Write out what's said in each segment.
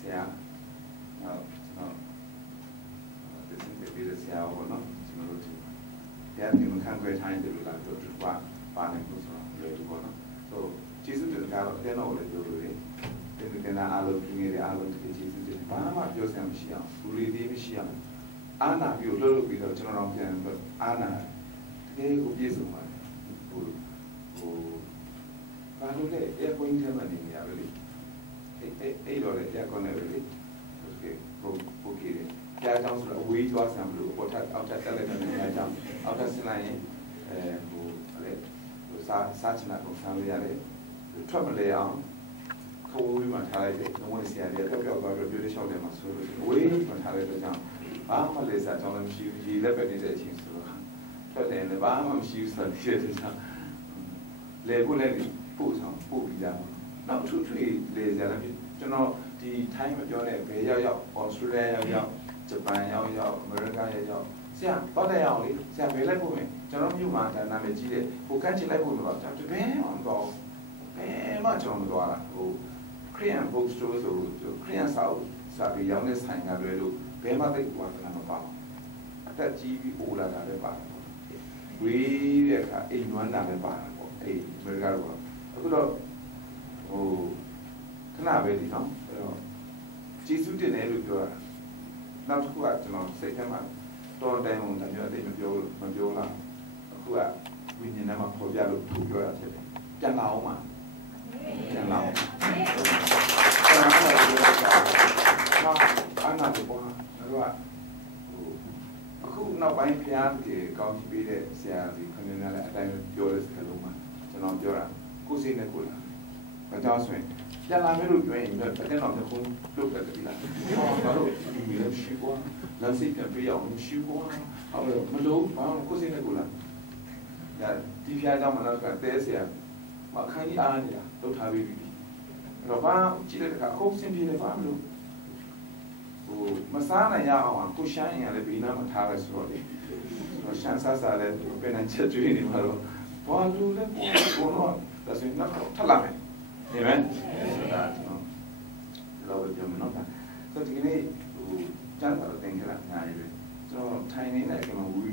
Sia, no, this is the biggest Sia or not, it's not to. Yeah, you can't go time to like to one, so Jesus is God, they know that you're doing. Then we can allow to me the island to Jesus. Mama, you're some Shia, who read the Shia. Anna, you little bit of general plan, but Anna, they will be someone who, I don't know, they're going to have any really. 8 or 8 are going to really. Okay, there are some way to ask them to put out that element in my town. After Sinai, such an act of family, the trouble they are. We might highlight no one is the idea of the British of them as well. We might highlight the town. Bama is that on she left it at things to but then the Bama she used to the town. Label put some food down. Not 2 3 days, you know, the time of your day, Australia, Japan, America, see, but they only say, I let me. General Newman and Namajide, who can't let me about Japan on golf. Much on the Korean bookstores or Korean South, Sabi youngest hang a little, Bema they want about. That GB all at the bar. We are in one other bar, a Mergaro. A good oh, can I be no? Jesus didn't ever not who are to know, say them, don't diamond and your Mabiola, who are winning them up for Yellow to your Janauma. Now, I'm not the one. Who now by Pian, the county be the communal at time Joris Kaluma, General Jora, who's in the cooler. But Johnson, Janamiru grain, but then on the home, look at the villa. Oh, you have Shibon, Nancy can be on Shibon, Malo, who's in the cooler. That if you had done another there's here. Mà khai ăn gì à, đâu thay vì rồi ba chỉ là cả khúc sinh viên là luôn, mà sáng này nhau mà cô sáng nhà là bị nó mà thay rồi rồi sáng sáng là bên anh chơi chơi đi mà rồi, bao nhiêu là cô nó là sự nó thật lắm ấy, hiểu không? Rồi bây giờ mình nói là, tôi thì cái này chẳng phải là tiền cái là ngày rồi, cho thay này cái mà vui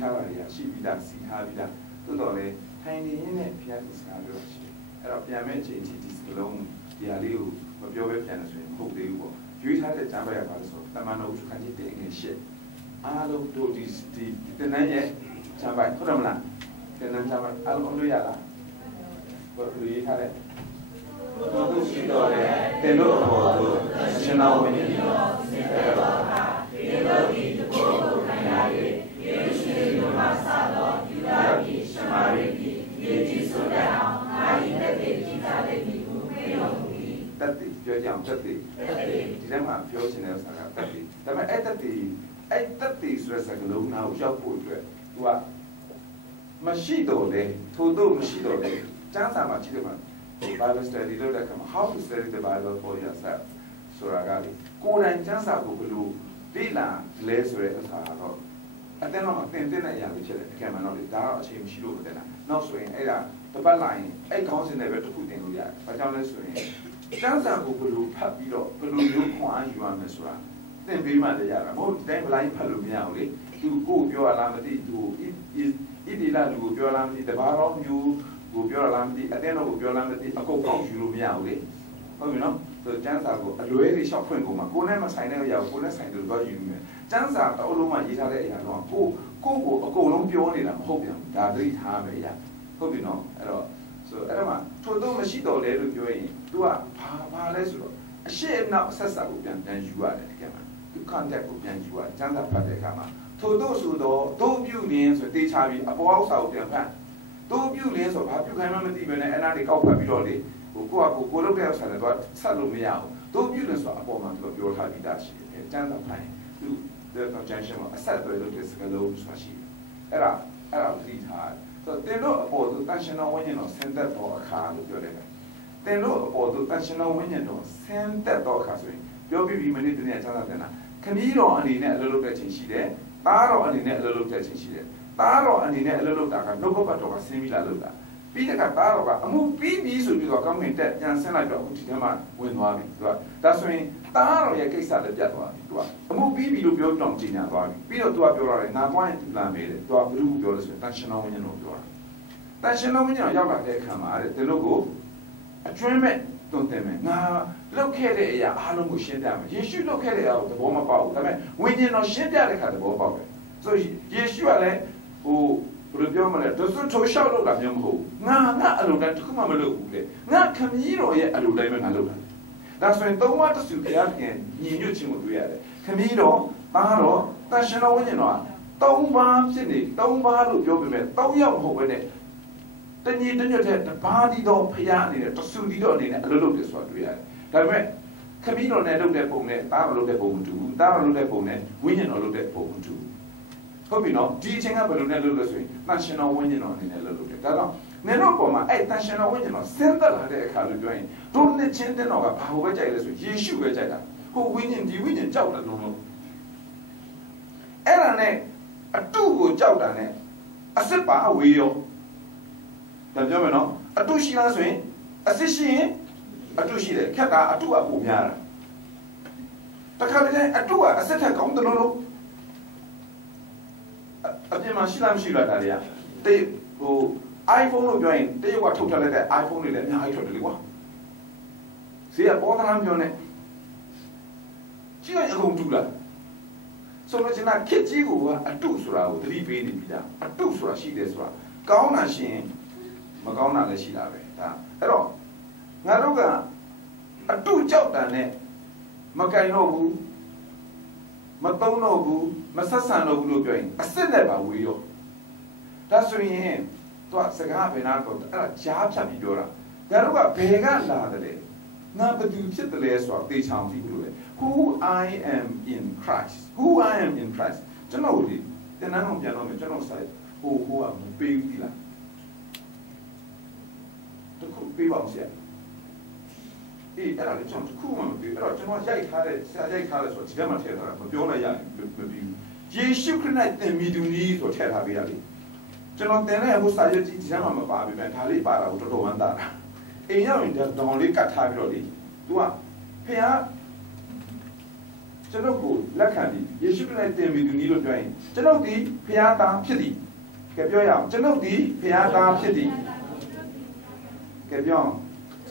thay là gì, bị đạp xì ha bị đạp, tôi nói là Tiny in it, Pianis Nagoshi. Piamente, it is alone, the Aliu, of your pianos, hope they will. You had a Java also, the man who can take a ship. I look to this, the Naya, Java, Kodamla, the Nanjava, Alondoyala. But we had it. They look for the national winning. You're young, 30. Dilemma, Fiochinel, 30. The man at 30 is rescue now, shall put it. What? Machido day, Todo Machido day. Jansa Machido. Bible study, how to study the Bible for yourself. Suragari. Go and Jansa Bulu, Villa, Laser, and then on a thing, then I young children came and only dark, shame she looked at not swing, the bad line, 8 counts never to put in Ria, but down the swing. Jansa Bulu, Papi, Pulu, Kwan, you are Miss Ran. Then be my Yara, most damn like Palumiauli, to go your alamity to it is like to go your alamity, the bar you go your alamity, at the end of your alamity, a co count you Lumiauli. Oh, you know, the Jansa go, a really shop friend, go never sign a Yakuna sign to God you. Jansa, all of my Italy, go long beyond it, I'm hoping that they have a yak. Hope you know, at all. So, Emma, to do Machito, they look you in, do a palace. A shame now, Sasa would be you are the camera. You contact with you are Jansa Padecama. To those who don't view names with each other about South Japan. Don't view names of happy climate even another couple of people who go up, go look outside and what Salomia. Don't view this of of your habitat, Jansa Pine. The conjunction of a set by the low machine. Era lead hard. So they know about the national winning or send that for a car with your letter. They know about the national winning or send that dog casting. You'll be minute in the Janatana. Can you on the net a little bit in she there? Taro on the net a little bit in she there. Taro on the net a little dark, no but of a similar look. ပြီးတဲ့ကတားတော့ကအမှုပြီးပြီဆိုပြီးတော့ကောင်းကင်တက်ပြန်ဆင်းလိုက်တော့အခုဒီထဲမှာဝင်သွားပြီသူကဒါဆိုရင်တားတော့ရဲ့ကိစ္စလည်းပြတ်သွားပြီသူကအမှုပြီးပြီလို့ပြောတော့ကြင်ညာသွားပြီပြီးတော့သူကပြောရတယ်ငါသွားရင်သူလာမယ်တဲ့သူကဘယ်လိုပြောလဲဆိုရင်တန်ရှင်တော်ဝိညာဉ်တော်ပြောတာတန်ရှင်တော်ဝိညာဉ်တော်ရောက်လာတဲ့အခါမှာတဲ့ဒီလိုကိုအကျွမ်းမဲ့တုံ့တယ်မယ်ငါလောက်ခဲ့တဲ့အရာအားလုံးကိုရှင်းပြမယ်ယေရှုလောက်ခဲ့တဲ့အရာကိုသဘောမပေါက်ဘူးဒါပေမဲ့ဝိညာဉ်တော်ရှင်းပြတဲ့အခါသဘောပေါက်တယ်ဆိုယေရှုကလည်းဟိုဘယ်လိုပြောမလဲသူထိုးလျှောက်လို့လာမျိုးမဟုတ်ငါအလိုတိုင်းတစ်ခုမှမလုပ်ဘူးလေငါခမည်းတော်ရဲ့အလိုတိုင်းပဲငါလုပ်တာဒါဆိုရင်သုံးပါးတစုဘုရားခင်ညီညွတ်ခြင်းကိုတွေ့ရတယ်ခမည်းတော်သားတော်တန်ရှင်တော်ဝိညာဉ်တော်သုံးပါးဖြစ်နေသုံးပါးလို့ပြောပေမဲ့သုံးယောက်မဟုတ်ဘဲနဲ့တညီတညွတ်တဲ့တပါးဒီတော်ဘုရားအနေနဲ့တစုဒီတော်အနေနဲ့အလိုလုပ်တယ်ဆိုတာတွေ့ရတယ်ဒါပေမဲ့ခမည်းတော်နဲ့လုပ်တဲ့ပုံနဲ့သားတော်လုပ်တဲ့ပုံမတူဘူးသားတော်လုပ်တဲ့ပုံနဲ့ဝိညာဉ်တော်လုပ်တဲ့ပုံမတူဘူးဟုတ်ပြီနော်ဒီအချိန်ကဘယ်လိုနဲ့လုပ်လို့ဆိုရင်တန်ရှင်တော်ဝိညာဉ်တော်အနေနဲ့လုပ်တယ်ဒါတော့နင်တို့ပေါ်မှာအဲ့တန်ရှင်တော်ဝိညာဉ်တော်စင်သက်လာတဲ့အခါလို့ပြောရင်တို့နဲ့ချင်းတဲ့တော်ကဘာကိုပဲကြိုက်လဲဆိုယေရှုပဲကြိုက်တာဟိုဝိညာဉ်ဒီဝိညာဉ်ကြောက်တယ်လို့အဲ့ဒါနဲ့အတုကိုကြောက်တာနဲ့အစစ်ပါဝေရောဒါပြောမယ်နော်အတုရှိလားဆိုရင်အစစ်ရှိရင်အတုရှိတယ်ခက်တာအတုကပုံများတာတခါတည်းအတုကအစစ်ထက်ကောင်းတယ်လို့အပြင်မှာရှိလားမရှိလားဒါတွေကတေးဟို iPhone လို့ပြောရင်တရုတ်ကထုတ်ထားလိုက်တဲ့ iPhone တွေလည်းအများကြီးထွက်တယ်လေကွာဈေးကပေါ်သလားပြောနေကြည့်ရင်အကုန်တူလားဆိုတော့ကျွန်တော်ခက်ကြီးကအတုဆိုတာကိုသတိပေးနေပြီလားအတုဆိုတာရှိတယ်ဆိုတာကောင်းတာရှိရင်မကောင်းတာလည်းရှိတာပဲဒါအဲ့တော့ငါတို့ကအတုကြောက်တာနဲ့မကင်တော့ဘူးမသုံးတော့ဘူးမဆက်ဆံတော့ဘူးလို့ပြောရင်အစစ်နဲ့ပါဝေးရောဒါဆိုရင်သူကစကားဘယ်နာတော့အဲ့ဒါကြားဖြတ်ပြီးပြောတာငါတို့ကဘယ်ကလာတယ်လဲငါဘယ်သူဖြစ်တယ်လဲဆိုတာသိချောင်းသိလို့လေ Who I am in Christ Who I am in Christ ကျွန်တော်ဒီတနန်းအောင်ပြန်တော့မယ်ကျွန်တော်ဆိုင်ဟိုကမပေးဘူးလားတခုပေးပါဦးဆရာအေးအဲ့ဒါလည်းကျွန်တော်တခုမှမပေးအဲ့တော့ကျွန်တော်ရိုက်ထားတဲ့ဆရာရိုက်ထားတဲ့ဆိုတော့ဒီကမှထည့်ထားတာမပြောလိုက်ရဘူးမပြီးဘူးယေရှုခရစ်၌သင်မိသူနည်းဆိုထည့်ထားပေးရလေကျွန်တော်တင်တဲ့ဟိုစာရွက်ကြီးဒီကမှမပါဘူးပဲဒါလေးပါတာကိုတော်တော်ဝမ်းသာတာအိမ်ရောက်ရင်ဒေါင်လေးကတ်ထားပြီးတော့လေ तू ကဖះကျွန်တော်ကိုလက်ခံပြီးယေရှုခရစ်၌သင်မိသူနည်းလို့ပြောရင်ကျွန်တော်ဒီဖះသားဖြစ်သည်ကဲပြောရအောင်ကျွန်တော်ဒီဖះသားဖြစ်သည်ကဲပြော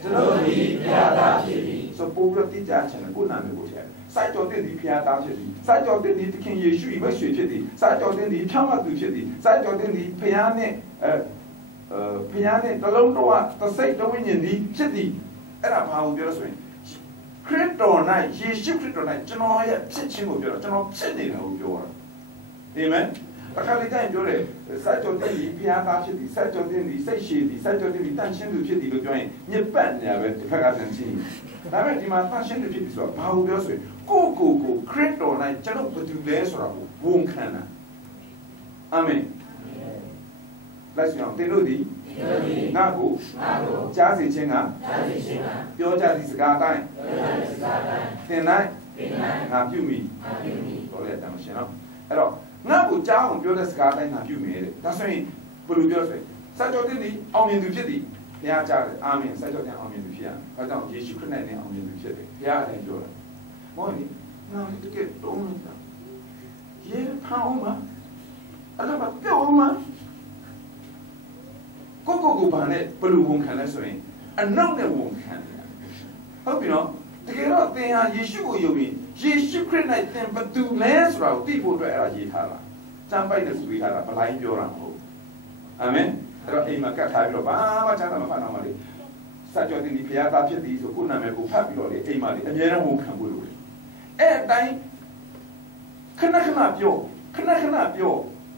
ကျွန်တော်ဒီဖះသားဖြစ်သည်ဆိုပို့ရတိကြချင်ကိုနာမည်ကိုထည့်စိုက်တော်တဲ့ဒီဖះသားဖြစ်သည်စိုက်တော်တဲ့ဒီသခင်ယေရှု၏ဘက်ရွှေဖြစ်သည်စိုက်တော်တဲ့ဒီဖြောင်းမသူဖြစ်သည်စိုက်တော်တဲ့ဒီဖះနဲ့ဖះနဲ့တလုံးတော်ကသစိတ်တော်ဝိညာဉ်ဒီဖြစ်သည်အဲ့ဒါဘာကိုပြောလို့ဆိုရင်ခရစ်တော်၌ယေရှုခရစ်တော်၌ကျွန်တော်ရဲ့ဖြစ်ခြင်းကိုပြောတော့ကျွန်တော်ဖြစ်နေတယ်ကိုပြောတာအာမင်အခါလေးတိုင်းပြောတယ်စိုက်တော်တဲ့ဒီဖះသားဖြစ်သည်စိုက်တော်တဲ့ဒီစိတ်ရှိသည်စိုက်တော်တဲ့ဒီတန်ရှင်းသူဖြစ်သည်လို့ပြောရင်ညစ်ပတ်နေရပဲတစ်ဖက်ကတန်ရှင်းဒါပေမဲ့ဒီမှာတန်ရှင်းသူဖြစ်ပြီဆိုတော့ဘာကိုပြောဆိုရင်ကိုခရစ်တော်၌ကျွန်တော်ဘယ်သူလဲဆိုတာကိုဝန်ခံတာအာမင်လက်ရှိအောင်တင်လို့ဒီငါကိုကြားစီခြင်းကပြောကြသည့်စကားအတိုင်းသင်၌ငါပြုမိတော့လေတမ်းရှင်နော်အဲ့တော့ငါကိုကြားအောင်ပြောတဲ့စကားအတိုင်းငါပြုမိတဲ့ဒါဆိုရင်ဘယ်လိုပြောဆိုစိုက်တော်တင်ဒီအောင်မြင်သူဖြစ်သည်ဘုရားကြားတယ်အာမင်စိုက်တော်တင်အောင်မြင်သူဖြစ်ရဘာကြောင့်ယေရှုခရစ်နဲ့အောင်မြင်သူဖြစ်တယ်ဘုရားအတိုင်းပြောတာမောင်ကြီးငါတကယ်တုံးနေတာရေဖောင်းမှာအဲ့ဒါပြောင်းမှာကိုဘာနဲ့ဘလူဝန်ခံလဲဆိုရင်အနောက်နဲ့ဝန်ခံတယ်ဟုတ်ပြီနော်တကယ်တော့သင်ဟာယေရှုကိုယုံရင်ယေရှုခရစ်၌သင်ဘယ်သူလဲဆိုတာကိုသိဖို့အတွက်အဲ့ဒါရေးထားတာစံပိုက်နဲ့ဆိုပြီးထားတာဗလိုင်းပြောတာမဟုတ်အာမင်အဲ့တော့အိမ်မှာကတ်ထားပြီးတော့ဘာမှချမ်းသာမဖတ်တော့မှလေစကြောတင်ဒီဘုရားသားဖြစ်သည်ဆိုကိုယ်နာမည်ကိုဖတ်ပြီးတော့လေအိမ်မှာလေအမြဲတမ်းဝန်ခံဖို့လိုတယ်အဲ့အတိုင်းခဏပြော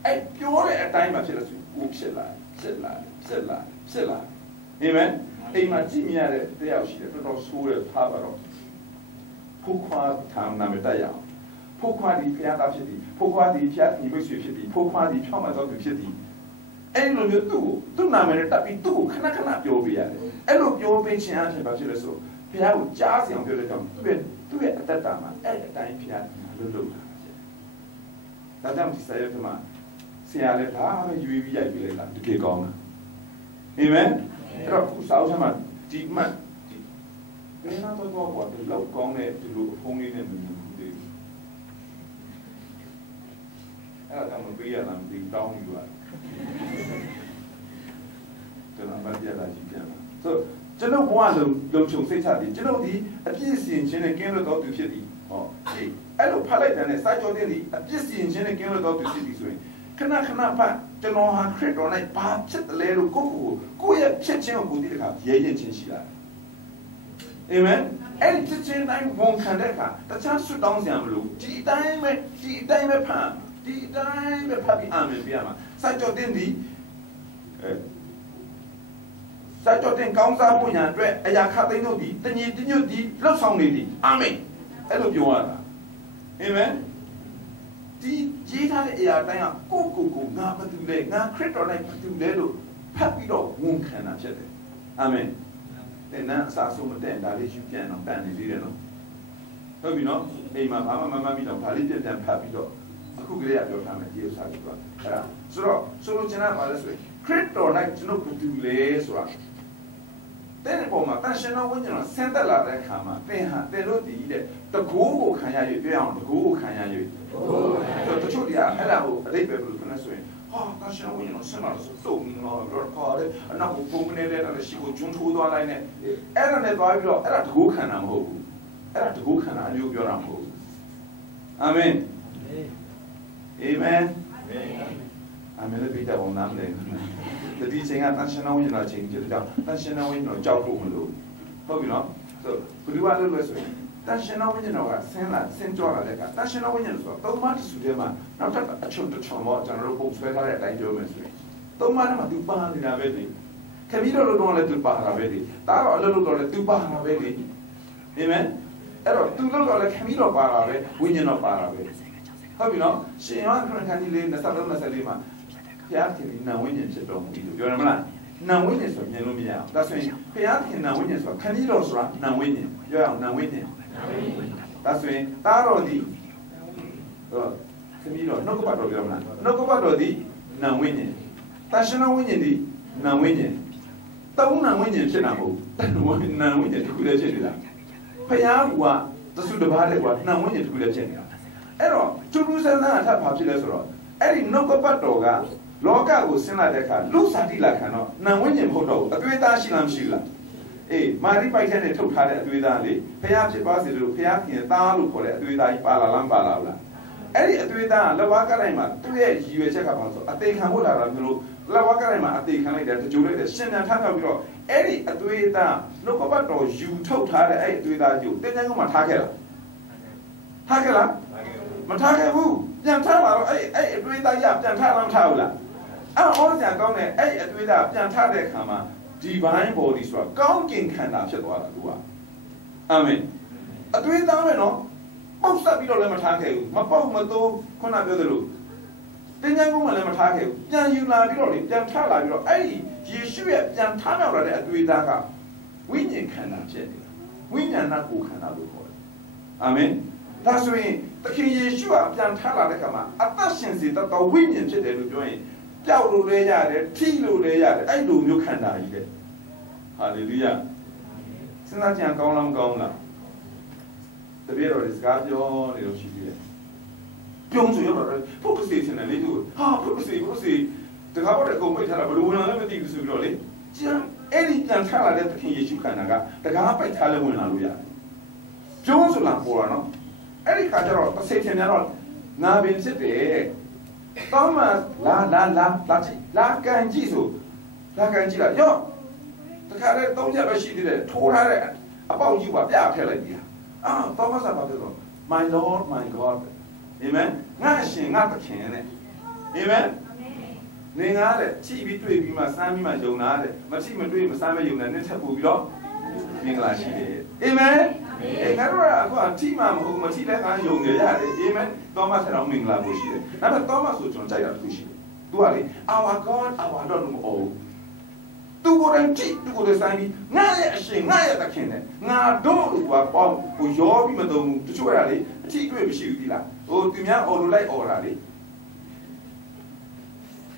အဲ့ပြောတဲ့အတိုင်းမှာဖြစ်လို့ဆိုကိုဖြစ်လာအာမင်အိမ်မှာကြည့်မြင်ရတဲ့တရားရှိတယ်တော်တော်ဆိုးတယ်ထားပါတော့ဖုခွာထမ်းနာမတရအောင်ဖုခွာဒီဖျားတာဖြစ်သည်ဖုခွာဒီဖျားဒီဘိဆွေဖြစ်သည်ဖုခွာဒီဖြောင်းမတော်သူဖြစ်သည်အဲ့လိုမျိုးသူ့နာမည်နဲ့တပ်ပြီးသူ့ကိုခဏပြောပြရတယ်အဲ့လိုပြောပေးခြင်းအဖြစ်ဘာဖြစ်လဲဆိုဖျားကိုကြားစီအောင်ပြောတဲ့ကြောင့်သူ့ရဲ့အတ္တတာမှာအဲ့အတိုင်းဖျားလုပ်တာဒါကြောင့်ဒီစာရွက်မှာဆရာလည်းဒါပဲရွေးပြီးရိုက်ပြီးလိုက်တာတကယ်ကောင်းတာ Amen. Rồi sao sao mà chỉ mà cái nó tôi có bỏ từ lâu con này từ lúc không đi này mình không đi. Là thằng mình bây giờ làm gì đau như vậy. Cho nên bây giờ là gì vậy? So, cho nên qua lâu chung sẽ chả đi. Cho nên đi, cái gì trên này kiến nó đâu được đi. Thì, ai lúc phải lại này, sai cho đi đi, cái gì trên này kiến nó đâu được đi rồi. Khả năng phải cho nó hàng khét đó này, ba chất lệ lúc cô也ချက်ချင်းကိုဒီတခါရဲရင်ချင်းရှိလာအာမင်အဲ့ဒီချက်ချင်းတိုင်းဝန်ခံတဲ့အခါတခြားဆွတောင်းစရာမလိုဒီအတိုင်းပဲဖတ်ဒီအတိုင်းပဲဖတ်ပြီးအာမင်ပြရမှာစာကြောတင်ဒီစာကြောတင်ကောင်းစားဖို့ညာအတွက်အရာခသိန်းတို့ဒီတညီတညွတ်ဒီလှုပ်ဆောင်နေသည်အာမင်အဲ့လိုပြောရတာအာမင်ဒီရေးထားတဲ့အရာတိုင်းကကိုငါဘာတူလဲငါခရစ်တော်နဲ့ဘာတူလဲလို့ဖတ်ပြီးတော့ဝန်ခံတာဖြစ်တယ်အာမင်တဲ့နာအစားဆုံးမတဲ့ဒါလေးယူပြန်တော့တန်နေသေးတယ်နော်ဟုတ်ပြီနော်အိမ်မှာဘာမှမပြီးတော့ဒါလေးပြန်ဖတ်ပြီးတော့အခုကလေးကပြောထားမယ်ဒီဥစ္စာကိုအဲ့ဒါဆိုလိုချင်တာပါလဲဆိုရင်ခရစ်တော်နဲ့ကျွန်တော်ဘာတူလဲဆိုတာတဲ့ပုံမှာတန်ရှင်တော်ဝိညာဉ်တော်ဆင်းသက်လာတဲ့အခါမှာသင်တို့ဒီတဲ့တကိုးကိုခံရ၍ပြောင်းတကိုးကိုခံရ၍တချို့တွေကအဲ့ဒါကိုအတိတ်ပဲလို့ခဏဆိုရင်ဟာတန်ရှင်တော်ဝိညာဉ်တော်ဆင်းလာဆိုစုံနေတော့တော့ခေါ်တယ်အနောက်ကိုပုံနေတဲ့တည်းရှိကိုဂျွန်းထိုးသွားလိုက်နဲ့အဲ့ဒါနဲ့သွားပြီးတော့အဲ့ဒါတကိုးခံတာမဟုတ်ဘူးအဲ့ဒါတကိုးခံတာအမျိုးပြောတာမဟုတ်ဘူးအာမင်အာမင်အာမင်လည်းပြတာဝန်နာမလဲတတိချင်းကတန်ရှင်တော်ဝိညာဉ်တော်ချင်းကြည့်တော့တန်ရှင်တော်ဝိညာဉ်တော်ကြောက်ဖို့မလိုဟုတ်ပြီနော်ဆိုဘယ်လိုလဲလို့ဆိုရင်တန်ရှင်တော်ဝိညာဉ်တော်ကဆင်းကြောလာတဲ့ကတန်ရှင်တော်ဝိညာဉ်ဆိုတော့သုံးပါးတစုတည်းမှာနောက်ထပ်အချုံတစ်ချောင်းတော့ကျွန်တော်တို့ပုံဆွဲထားတဲ့အတိုင်းပြောမယ်ဆိုရင်သုံးပါးနဲ့မှသူပါနေတာပဲလေခမီးတော်လို့တော့လည်းသူပါတာပဲလေဒါတော့အလုပ်လုပ်တော့လည်းသူပါတာပဲလေအာမင်အဲ့တော့သူလုပ်တော့လည်းခမီးတော်ပါတာပဲဝိညာဉ်တော်ပါတာပဲဟုတ်ပြီနော်ရှင်ယောဟန်ခရစ်ယာန်ကြီးလေး23မှာဘုရားခင်ဒီနာဝိညာဉ်ဖြစ်တော်မူပြီလို့ပြောရမလားနာဝိညာဉ်ဆိုမြင်လို့မရအောင်ဒါဆိုရင်ဘုရားခင်နာဝိညာဉ်ဆိုတာခမီးတော်ဆိုတာနာဝိညာဉ်ပြောရအောင်နာဝိညာဉ်ဒါဆိုရင်တားတော်ဒီခမီးတော်နှုတ်ကပတ်တော်ပြောမလားနှုတ်ကပတ်တော်ဒီနာဝိညာဉ်တန်ရှင်ဝိညာဉ်ဒီနာဝိညာဉ်သုံးနာဝိညာဉ်ဖြစ်တာမဟုတ်ဘူးနာဝိညာဉ်တစ်ခုတည်းဖြစ်နေတာဘုရားကသစုတစ်ပါးတည်းကနာဝိညာဉ်တစ်ခုတည်းဖြစ်နေတာအဲ့တော့သူလူဆန္ဒအထဘာဖြစ်လဲဆိုတော့အဲ့ဒီနှုတ်ကပတ်တော်ကလောကကိုဆင်းလာတဲ့အခါလူစားတိလာခံတော့နာဝိညာဉ်မဟုတ်တော့ဘူးအသွေးသားရှိလားမရှိဘူးလားအေးမာရိပိုက်ထဲနဲ့ထုတ်ထားတဲ့အသွေးသားလေဘုရားဖြစ်ပါစေလို့ဘုရားခင်သားလို့ခေါ်တဲ့အသွေးသားကြီးပါလာလားပါလာလားအဲ့ဒီအသွေးသားကလက်ဝါးကတိုင်းမှာသူ့ရဲ့ရည်ရွယ်ချက်ကဘာလို့ဆိုအသေးခံဖို့လာတာမျိုးလို့လက်ဝါးကတိုင်းမှာအသေးခံလိုက်တယ်တကြိုလိုက်တယ်ရှင်ပြန်ထားပြီးတော့အဲ့ဒီအသွေးသားနှုတ်ကပတ်တော်ယူထုတ်ထားတဲ့အဲ့ဒီအသွေးသားကြီးကိုတင်းကျန်းကမှထားခဲ့လားမထားခဲ့ဘူးပြန်ထားလာတော့အဲ့အသွေးသားရပြန်ထားလားမထားဘူးလားအဲ့အော်ဆရာကောင်းတဲ့အဲ့အသွေးသားပြန်ထားတဲ့အခါမှာ divine body ဆိုတာကောင်းကင်ခန္ဓာဖြစ်သွားတာသူကအာမင်အသွေးသားပဲနော်ပေါက်ဆက်ပြီးတော့လည်းမထားခဲ့ဘူးမပေါက်မသိုးခုနပြောသလိုတင်းကျန်းကုန်းကလည်းမထားခဲ့ဘူးပြန်ယူလာပြီးတော့လေပြန်ထားလာပြီးတော့အဲ့ဒီယေရှုရဲ့ပြန်ထားမြောက်လာတဲ့အသွေးသားကဝိညာဉ်ခန္ဓာဖြစ်နေတာဝိညာဏကိုခန္ဓာလို့ခေါ်တယ်အာမင်ဒါဆိုရင်သခင်ယေရှုကပြန်ထားလာတဲ့အခါမှာအသက်ရှင်စေတတ်သောဝိညာဉ်ဖြစ်တယ်လို့ပြောရင်ကြောက်လို့လည်းရတယ်ထိလို့လည်းရတယ်အဲ့လိုမျိုးခန္ဓာကြီးတဲ့ဟာလေလုယာစဉ်းစားကြံကောင်းလားမကောင်းလားတပည့်တော်စကားပြောနေလို့ရှိသေးတယ်ပြုံးဆိုရတော့ဖုတ်စီနေလေသူဟာဖုတ်စီတကားတော့ကုန်ပိတ်ထားတာဘယ်လိုဝင်လာလဲမသိဘူးဆိုပြီးတော့လေကျန်အဲ့ဒီပြန်ထားလာတဲ့သခင်ယေရှုခန္ဓာကတကားပိတ်ထားလဲဝင်လာလို့ရတယ်ပြုံးဆိုလာပေါ်တာနော်အဲ့ဒီခါကျတော့တစ်စိတ်ထင်များတော့ငါပင်ဖြစ်တယ်တောင်းမှလာကန်ကြည့်ဆိုလာကန်ကြည့်လားယော့တခါတည်း၃ချက်ပဲရှိသေးတယ်ထိုးထားတဲ့အပေါက်ကြီးကပြထည့်လိုက်ပြီအာတောင်းမှစားပါပြောတော့ my lord my god amen ငါအရှင်ငါသခင်နဲ့ amen နေငါတဲ့ချိပြီးတွေ့ပြီးမှစမ်းပြီးမှယုံတာတဲ့မချိမတွေ့မစမ်းမယုံတဲ့နဲ့ထပ်ပို့ပြီးတော့မင်္ဂလာရှိတယ် amen ငါတို့ကအခုအထိမှမဟုတ်မချိလည်းငါယုံနေရတယ် amen သောမတ်ဆရာမင်္ဂလာပို့ရှိတယ်ဒါပေမဲ့သောမတ်ဆိုကျွန်တော်ကြိုက်တာတစ်ခုရှိတယ်သူကလေ our god our lord လို့မဟုတ်သူကိုယ်တိုင်ကြည့်သူကိုယ်တိုင်ဆိုင်ပြီးငါရဲ့အရှင်ငါရဲ့သခင်နဲ့ငါတို့ကပေါင်းကိုရောပြီးမသုံးဘူးတချို့ကလေအထီးတွေ့မရှိဘူးဒီလားဟိုသူများအော်လိုလိုက်အော်တာလေ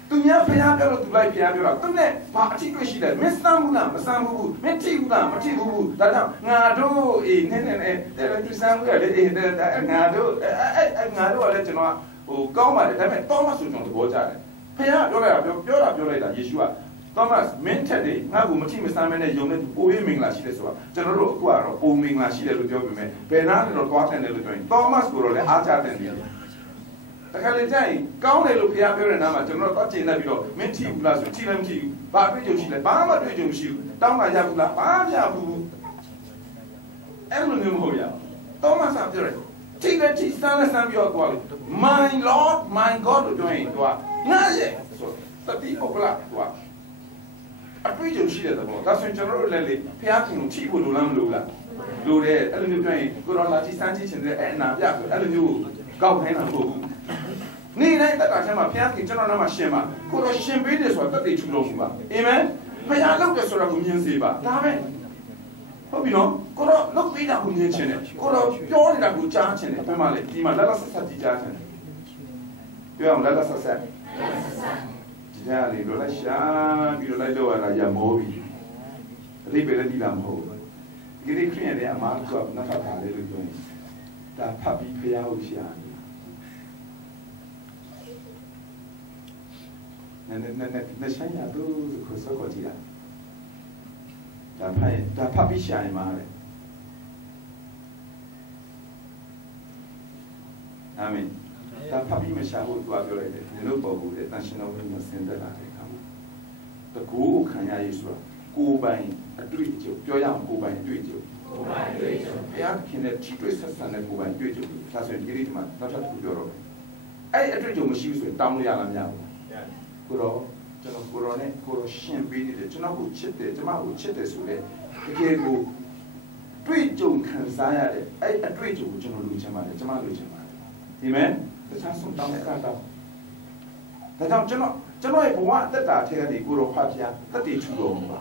သူများဖျားပြောလို့သူလိုက်ဖျားပြောတာသူနဲ့ဘာအထီးတွေ့ရှိတယ်မစမ်းဘူးလားမစမ်းဘူးမထိဘူးလားမထိဘူးဒါကြောင့်ငါတို့အေးနဲ့သူစမ်းဘူးလေအေးငါတို့ကလည်းကျွန်တော်ဟိုကောင်းပါတယ်ဒါပေမဲ့တောမတ်ဆိုကျွန်တော်သဘောကျတယ်ဖျားပြောလိုက်တာပြောလိုက်တာယေရှုကသောမတ်မင်းထက်တယ်ငါ့ကိုမထိမစမ်းမဲနဲ့ယုံနဲ့ပိုရေးမင်္ဂလာရှိတယ်ဆိုတာကျွန်တော်တို့အခုကတော့ပုံမင်္ဂလာရှိတယ်လို့ပြောပြမယ်ဘယ်နာတော့သွားတယ်လို့ပြောရင်သောမတ်ကိုတော့လည်းအားကြတယ်တခါလေကျရင်ကောင်းတယ်လို့ဖျားပြောတဲ့နားမှာကျွန်တော်တော့ကျင်နေပြီးတော့မင်းထိဘူးလားဆိုထိလည်းမထိဘူးဘာတွေ့ကြုံရှိလဲဘာမှတွေ့ကြုံမရှိဘူးတောင်းတာရဘူးလားဘာမရဘူးအဲ့လိုမျိုးမဟုတ်ရသောမတ်ကပြောတယ်ထိလည်းထိစမ်းလည်းစမ်းပြီးတော့သွားလို့ my lord my god လို့ပြောရင်သူကငါရဲ့ဆိုတတိဟုတ်လားသူကအတွေ့အကြုံရှိတဲ့သဘောဒါဆိုရင်ကျွန်တော်တို့လည်းလေဖျားခင်ကိုထိဖို့လိုလားမလိုလားလိုတယ်အဲ့လိုမျိုးပြောရင်ကိုရောလာတိစမ်းကြည့်ချင်တဲ့အဲ့အနာပြဆိုအဲ့လိုမျိုးကောက်ခိုင်းတာမဟုတ်ဘူးနေ့တိုင်းတက်တာထဲမှာဖျားခင်ကျွန်တော်နားမှာရှင်ပါကိုရောရှင်ပေးတယ်ဆိုတာတက်တည်ထူလို့ရှိပါအာမင်ဖျားလောက်တယ်ဆိုတာကိုမြင်စေပါဒါပဲဟုတ်ပြီနော်ကိုရောလောက်ပေးတာကိုမြင်ချင်တယ်ကိုရောပြောနေတာကိုကြားချင်တယ်ဘယ်မှာလဲဒီမှာလက်လက်ဆက်ဆက်ကြည့်ကြားချင်တယ်ပြောအောင်လက်လက်ဆက်ဆက်ဒီကနေ့တော့လိုက်ရှာပြီးတော့လိုက်တော့ရတာရမောပြီအလေးပဲလည်းဒီလားမဟုတ်ဘူးဒီခရီးရတဲ့အမှားကနတ်ဖတ်တာလေလို့ပြောရင်ဒါဖတ်ပြီးဖျားဟုတ်ရှာနဲ့ဆိုင်ရတော့ကိုစောကိုကြည့်တာဒါဖတ်ပြီးရှာရင်မှာလေအာမင်ဒါဖတ်ပြီးမရှာဘူးသူကပြောလိုက်တယ်ဒီလိုပုံဘူးလေတန်ရှင်တော်ဘုရားဆင်းသက်လာတဲ့အခါမှာတကူခံရရေးဆိုတာကိုယ်ပိုင်အတွေ့အကြုံပြောရအောင်ကိုယ်ပိုင်အတွေ့အကြုံဘုရားခင်နဲ့ထိတွေ့ဆက်ဆံတဲ့ကိုယ်ပိုင်အတွေ့အကြုံဒါဆိုရင်ဒီနေ့မှာနောက်ထပ်တစ်ခုပြောတော့မယ်အဲ့အတွေ့အကြုံမရှိဘူးဆိုရင်တောင်းလို့ရလားမရဘူးကိုရောကျွန်တော်ကိုရောနဲ့ကိုရောရှင်းပေးနေတယ်ကျွန်တော်ကိုချစ်တယ်ကျွန်မကိုချစ်တယ်ဆိုတဲ့တကယ်ကိုတွေ့ကြုံခံစားရတဲ့အဲ့အတွေ့အကြုံကိုကျွန်တော်လိုချင်ပါတယ်ကျွန်မလိုချင်ပါတယ်အာမင်တခြားဆုံးတောင်းတဲ့အခါတော့ဒါကြောင့်ကျွန်တော်ရဲ့ဘဝအသက်တာထဲကနေကိုရောဖတ်ပြတက်တည်ထူတော်မူပါ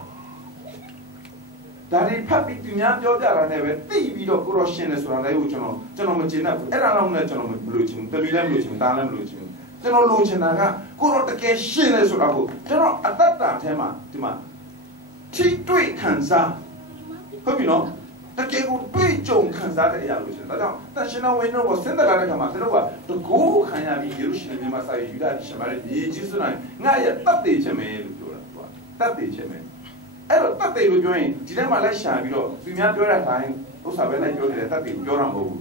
ဒါတွေဖတ်ပြီးသူများပြောကြတာနဲ့ပဲသိပြီးတော့ကိုရောရှင်းတယ်ဆိုတာလည်းကိုကျွန်တော်မကျင်တတ်ဘူးအဲ့ဒါတော့လည်းကျွန်တော်မလို့ချင်ဘူးတမီလည်းမလို့ချင်ဘူးတားလည်းမလို့ချင်ဘူးကျွန်တော်လိုချင်တာကကိုရောတကယ်ရှင်းတယ်ဆိုတာကိုကျွန်တော်အသက်တာထဲမှာဒီမှာထိတွေ့ခံစားဟုတ်ပြီနော်တကယ်ကိုတွေ့ကြုံခံစားတဲ့အရာလို့ရှင်ဒါကြောင့်တန်ရှင်တော်ဝိညာဉ်ကိုဆင်းသက်လာတဲ့ခါမှာကျွန်တော်ကတကူခံရပြီးယေရုရှလင်မြို့မှာစာရေးယူဒရှမာရိယေဂျေဆုနိုင်ငါရဲ့တတ်သိခြင်းပဲလို့ပြောတာသူကတတ်သိခြင်းပဲအဲ့တော့တတ်သိလို့ပြောရင်ဒီထဲမှာလိုက်ရှာပြီးတော့သူများပြောတဲ့အတိုင်းဥစ္စာပဲလိုက်ပြောနေတဲ့တတ်သိကိုပြောတာမဟုတ်ဘူး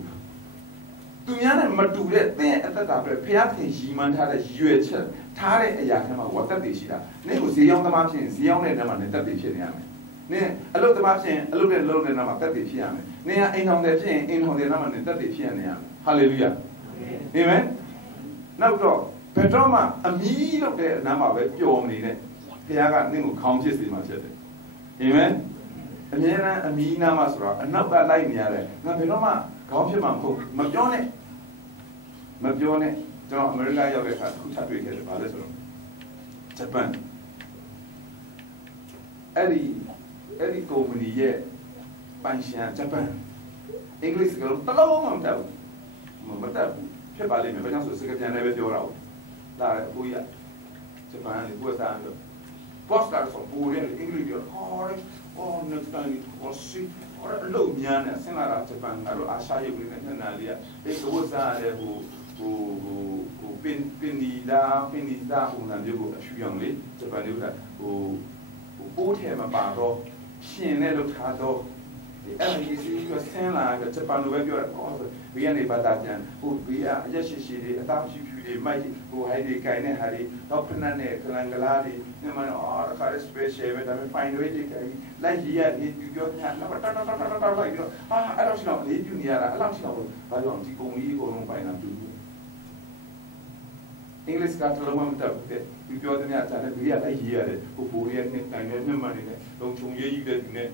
သူများနဲ့မတူတဲ့သင်ရဲ့အသက်တာပဲဖျားခင်ရီမှန်းထားတဲ့ရွယ်ချက်ထားတဲ့အရာထဲမှာဝတ်တတ်သိရှိတာနင့်ကိုဈေးရောက်သမားဖြစ်ရင်ဈေးရောက်တဲ့နေရာမှာနင့်တတ်သိဖြစ်နေရမယ်နင်အလုပ်သမားဖြစ်ရင်အလုပ်တဲ့နာမှာတက်တည်ဖြစ်ရမယ်။နင်ကအိမ်ထောင်တဲ့ဖြစ်ရင်အိမ်ထောင်တဲ့နာမှာနင်တက်တည်ဖြစ်ရနေရမယ်။ဟာလေလုယာ။အာမင်။နောက်တော့ဘယ်တော့မှအမီးလုပ်တဲ့နာမှာပဲပျော်မနေတဲ့ဘုရားကနင့်ကိုခေါင်းဖြစ်စေမှဖြစ်တယ်။အာမင်။အမြဲတမ်းအမီးနာမှာဆိုတော့အနောက်ကလိုက်နေရတယ်။ငါဘယ်တော့မှခေါင်းဖြစ်မှာမဟုတ်မပြောနဲ့။ကျွန်တော်အမေရိကရောက်တဲ့အခါခုထပ်တွေ့ခဲ့တယ်ဗါလဲဆိုတော့ဂျပန်အဲ့ဒီကုမ္ပဏီရဲ့ပိုင်ရှင်ဂျပန်အင်္ဂလိပ်စကားတလုံးမှမတတ်ဘူးဖြစ်ပါလိမ့်မယ်ဘာကြောင့်ဆိုစကားပြန်လည်းပဲပြောတာဟုတ်ဒါလည်းကိုကြီးဂျပန်လေးကိုစားတော့ boss ကဆိုပူတယ်အင်္ဂလိပ်ပြောnext time was see လို့မြန်နေစင်လာဂျပန်ကတော့အာရှရုပ်လေးနဲ့နာလေးအဲ့ကိုစားတယ်ဟိုပင်နီဒါဟိုနာမျိုးကိုအရှူရောင်လေးဂျပန်လေးကဟိုပိုးထဲမှာပါတော့ရှင်နဲ့လို့ထားတော့အဲ့ဒီစီကဆင်းလာကဂျပန်လိုပဲပြောတာဘီကနေပါတာကျန်ဟိုဘီကအရက်ရှိတွေအသားဖြူတွေမိုက်ဟိုဟိုက်တွေကိုင်နေဟာတွေတော့ဖနက်နဲ့ကလန်ကလာတွေညမနော်တခါ special ပဲဒါပေမဲ့ fine way တွေလိုက်ရည်ပြောညာတော့လိုက်ပြီးတော့အဲ့လိုရှိတော့လေးပြနေရတာအဲ့လိုရှိတော့ဘာကြောင့်ဒီကုံကြီးကိုလုံးပိုင်တာတူအင်္ဂလိပ်ကတလုံးမှမတတ်ဘူးတဲ့ဒီပြောတဲ့ညချာတဲ့ဘေးကလိုက်ရေးရတယ်ဟိုဘိုးရဲ့နဲ့တိုင်နဲ့မျက်မှန်နေတယ်လုံချုံရေးကြီးတဲ့သူနဲ့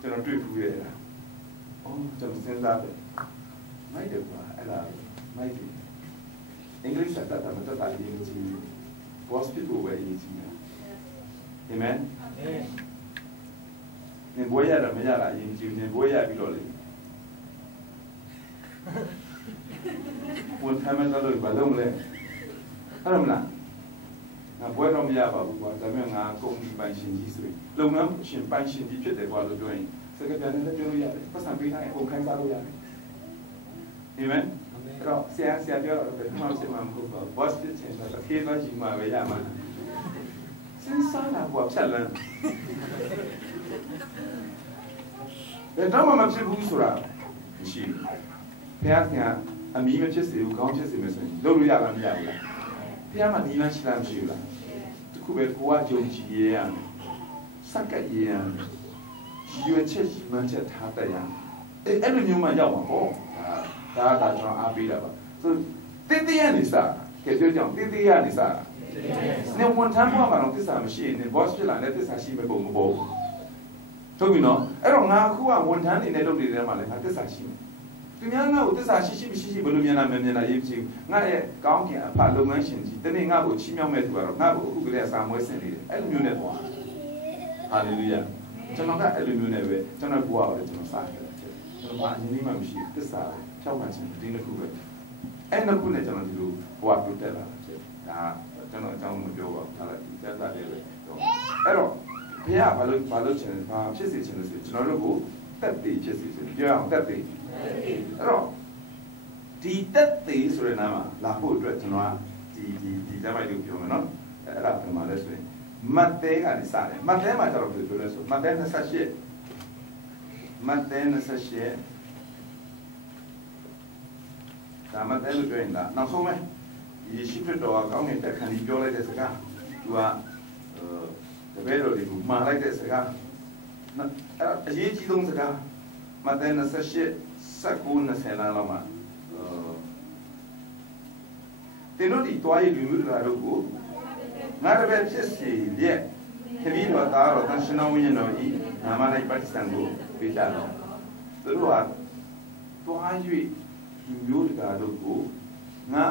ကျွန်တော်တွေ့ဖူးရတာကျွန်တော်စဉ်းစားတယ်မိုက်တယ်ကွာအဲ့ဒါမိုက်တယ်အင်္ဂလိပ်ကတတ်တာမတတ်တာရေးကြည့် boss people ပဲရေးကြည့်တယ်အာမင်နေဘွေးရတာမရတာရေးကြည့်နေဘွေးရပြီးတော့လေဝန်ထမ်းမဲ့တော့ဘာလုပ်မလဲအဲ့ဒါမလား ဘွဲတော့မရပါဘူးကွာဒါပေမဲ့ငါကုမ္ပဏီပိုင်ရှင်ကြီးဆိုရင်လုပ်ငန်းရှင်ပိုင်ရှင်ကြီးဖြစ်တယ်ကွာလို့ပြောရင်စကားပြန်လည်းပြောလို့ရတယ်ပတ်စံပေးနိုင်အောင်ခိုင်းစားလို့ရတယ်အာမင်အဲ့တော့ဆရာပြောတော့ဘယ်မှာစစ်မှမဟုတ်ပါဘူး boss ဖြစ်ချင်တာခေတော့ကြီးမှာပဲရမှာစဉ်းစားတာကွာဖြတ်လန်းဘယ်တော့မှမဖြစ်ဘူးဆိုတာမရှိဘူးဘုရားကအမီးမဖြစ်စေဘူးခေါင်းဖြစ်စေမယ်ဆိုရင်လုပ်လို့ရလားမရဘူးလားဘုရားမှာဒီလမ်းရှိလားမရှိဘူးလားတခုပဲကိုကယုံကြည်ရရမယ်စက္ကပ်ရရမယ်ရွေချက်မှန်းချက်ထားတတ်ရမယ်အဲ့လိုမျိုးမှရောက်မှာပေါ့ဒါကျွန်တော်အားပေးတာပါဆိုတင်းတင်းရနေစားကဲပြောကြအောင်တင်းတင်းရနေစားနေဝန်ထမ်းဘဝမှာတော့သစ္စာမရှိရင် boss ဖြစ်လာတဲ့သစ္စာရှိမဲ့ပုံမပေါ်ဘူးဟုတ်ပြီနော်အဲ့တော့ငါအခုကဝန်ထမ်းနေနဲ့လုပ်နေတဲ့မှာလည်းငါသစ္စာရှိမယ်သူများငါ့ကိုသစ္စာရှိမရှိဘယ်လိုမြင်လာမမြင်လာရေးမရှိဘူးငါရဲ့ကောင်းကင်အဖလုပ်ငန်းရှင်ကြီးတနေ့ငါ့ကိုချီးမြှောက်မဲ့သူကတော့ငါ့ကိုအခုကလေးအစာမွေးဆင်နေတယ်အဲ့လိုမျိုးနဲ့ပေါ့ဟာလေလုယာကျွန်တော်ကအဲ့လိုမျိုးနဲ့ပဲကျွန်တော်ဘဝကိုလည်းကျွန်တော်စားခဲ့တယ်ကျွန်တော်ဘာအရင်မှမရှိဘူးသစ္စာပဲဖြောက်မှန်ခြင်းဒီနှစ်ခုပဲအဲ့နှစ်ခုနဲ့ကျွန်တော်ဒီလိုဘဝတိုးတက်လာတယ်ဒါကျွန်တော်အကြောင်းမပြောပါဘူးဒါလည်းတက်တာလေးပဲအဲ့တော့ဘုရားဘာလို့ချင်ဘာဖြစ်စေချင်လို့ဆိုကျွန်တော်တို့ကိုတက်တည်ဖြစ်စေချင်ပြောအောင်တက်တည်အဲ့တော့ဒီတက်တည်ဆိုတဲ့နာမလာဖို့အတွက်ကျွန်တော်ကဒီဇာတ်မိုက်ကိုပြောမယ်နော်အဲ့ဒါပြန်มาလဲဆိုရင်မတ်တဲကနေစတယ်မတ်တဲမှာကျတော့ဘယ်လိုပြောလဲဆိုမတ်တဲ28ဒါမတ်တဲလို့ပြောရင်ဒါနောက်ဆုံးပဲယေရှုခရစ်တော်ကကောင်းကင်တက်ခံပြီးပြောလိုက်တဲ့စကားသူကတပည့်တော်တွေကိုမှာလိုက်တဲ့စကားအရေးကြီးဆုံးစကားမဿဲ28:19-20လောက်မှာတင်တို့ဒီတွားရည်လူမျိုးတို့ကိုငါတပည့်ဖြစ်စီရဲ့ခရီးတော်သားတော်တန်ရှင်တော်ဝိညာဉ်တော်ဤနာမ၌ပတ်စံကိုပေးကြတော့သူတို့ကတွားရည်လူမျိုးတို့ကိုငါ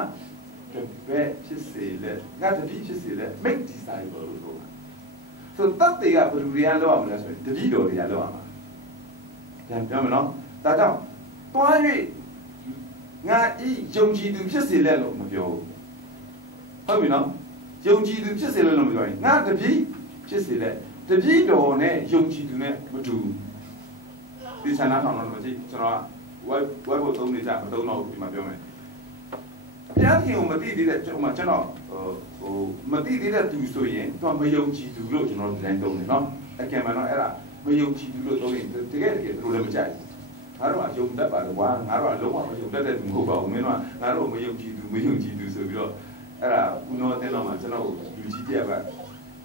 တပည့်ဖြစ်စီလက်ငါတပည့်ဖြစ်စီလက် make disciple လို့ဆိုတော့တတ်တွေကဘယ်လိုရလောက်အောင်လဲဆိုရင်တပည့်တော်တွေရလောက်အောင်ပြန်ပြောမယ်နော်ဒါကြောင့်တွား၍ငါဤယုံကြည်သူဖြစ်စေလက်လို့မပြောဘူးဟုတ်ပြီနော်ယုံကြည်သူဖြစ်စေလက်လို့မပြောရင်ငါတပည့်ဖြစ်စေလက်တပည့်တော်နဲ့ယုံကြည်သူနဲ့မတူဒီဆန္ဒဆောင်တော့မကြည့်ကျွန်တော်က web ကိုသုံးနေကြမသုံးတော့ဘူးဒီမှာပြောမယ်ဘုရားခင်ကိုမသိသေးတဲ့ကျွန်တော်မသိသေးတဲ့သူဆိုရင်သူမယုံကြည်သူလို့ကျွန်တော်ဒီတိုင်းသုံးနေနော်အကယ်မှတော့အဲ့ဒါမယုံကြည်သူလို့သုံးရင်တကယ်သူတို့လည်းမကြိုက်ဘူးငါတို့ကယုံတတ်ပါလေကွာငါတို့ကလုံးဝမယုံတတ်တဲ့သူမဟုတ်ပါဘူးမင်းတို့ကငါတို့မယုံကြည်သူဆိုပြီးတော့အဲ့ဒါဦးနောတဲ့တော့မှကျွန်တော်လူကြီးတယောက်က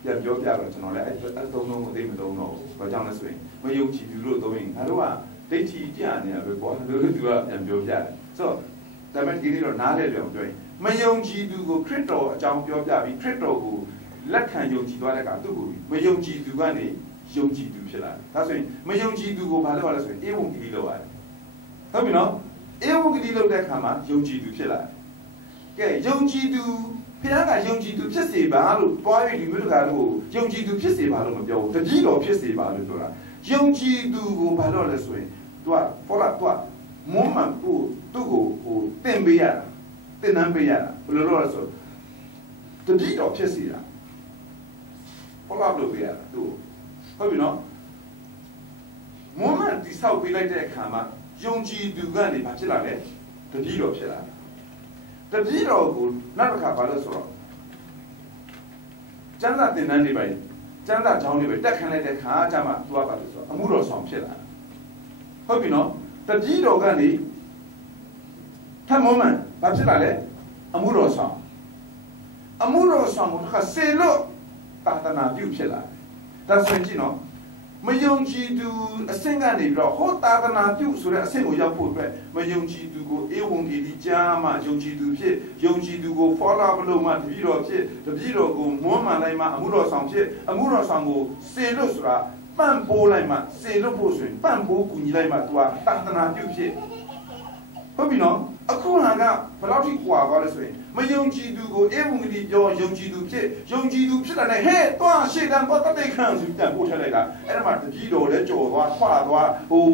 ပြန်ပြောပြတော့ကျွန်တော်လည်းအဲ့သုံးလုံးကိုသိမသုံးတော့ဘူးဘာကြောင့်လဲဆိုရင်မယုံကြည်သူလို့သုံးရင်ငါတို့ကဒိဋ္ဌိပြနေတာပဲပေါ့လို့သူကပြန်ပြောပြတယ်ဆိုတော့ဒါပေမဲ့ဒီနေ့တော့နားလဲပြောရင်မယုံကြည်သူကိုခရစ်တော်အကြောင်းပြောပြပြီးခရစ်တော်ကိုလက်ခံယုံကြည်သွားတဲ့အခါသူ့ကိုမယုံကြည်သူကနေယုံကြည်သူဖြစ်လာတယ်ဒါဆိုရင်မယုံကြည်သူကိုဘာလုပ်ရလဲဆိုရင်ဧဝံဂေလိလုပ်ရတယ်ဟုတ်ပြီနော်ဧဝံဂေလိလုပ်တဲ့အခါမှာယုံကြည်သူဖြစ်လာတယ်ကဲယုံကြည်သူဘုရားကယုံကြည်သူဖြစ်စေပါလို့တွားရည်ဒီမျိုးတကားလို့ယုံကြည်သူဖြစ်စေပါလို့မပြောဘူးတပည့်တော်ဖြစ်စေပါလို့ပြောတာယုံကြည်သူကိုဘာလုပ်လဲဆိုရင်သူကပေါ်လာသူကမွမ်းမံသူ့ကိုသင်ပေးရတာသင်တန်းပေးရတာဘယ်လိုလုပ်လဲဆိုတပည့်တော်ဖြစ်စေတာပေါ်လာလို့ပေးရတာသူဟုတ်ပြီနော်မွမ်းမံတိဆောက်ပေးလိုက်တဲ့အခါမှာယုံကြည်သူကနေဘာဖြစ်လာလဲတပည့်တော်ဖြစ်လာတပည့်တော်ကိုနောက်တစ်ခါဘာလို့ဆိုတော့ကျမ်းစာသင်တန်းတွေပဲကျမ်းစာကျောင်းတွေပဲတက်ခန်းလိုက်တဲ့ခါကျမှသူကဘာလို့ဆိုတော့အမှုတော်ဆောင်ဖြစ်လာဟုတ်ပြီနော်တပည့်တော်ကနေထပ်မွမ်းမံဘာဖြစ်လာလဲအမှုတော်ဆောင်ကိုတစ်ခါစေလို့တာသနာပြုဖြစ်လာဒါဆိုရင်ကြည့်နော်မယုံကြည်သူအဆင့်ကနေပြီးတော့ဟောတာသနာပြုဆိုတဲ့အဆင့်ကိုရောက်ဖို့အတွက်မယုံကြည်သူကိုဧဝံဂေလိကြားမှယုံကြည်သူဖြစ်ယုံကြည်သူကို follow လို့မှတပည့်တော်ဖြစ်တပည့်တော်ကိုမွမ်းမံလိုက်မှအမှုတော်ဆောင်ဖြစ်အမှုတော်ဆောင်ကိုစေလို့ဆိုတာပန့်ပိုးလိုက်မှစေလို့ဖို့ဆိုရင်ပန့်ပိုးကူညီလိုက်မှသူကတာသနာပြုဖြစ်ဟုတ်ပြီနော်အခုဟာကဘယ်လောက်ထိကွာသွားလဲဆိုရင်မယုံကြည်သူကိုဧဝံဂေလိပြောယုံကြည်သူဖြစ်လာတဲ့ဟဲ့တွားရှေ့တန်းပေါ်တတိခံဆိုပြန်ပို့ထည့်လိုက်တာအဲ့ဒါမှတကြီးတော်လဲကြော်သွားခွာသွားဟို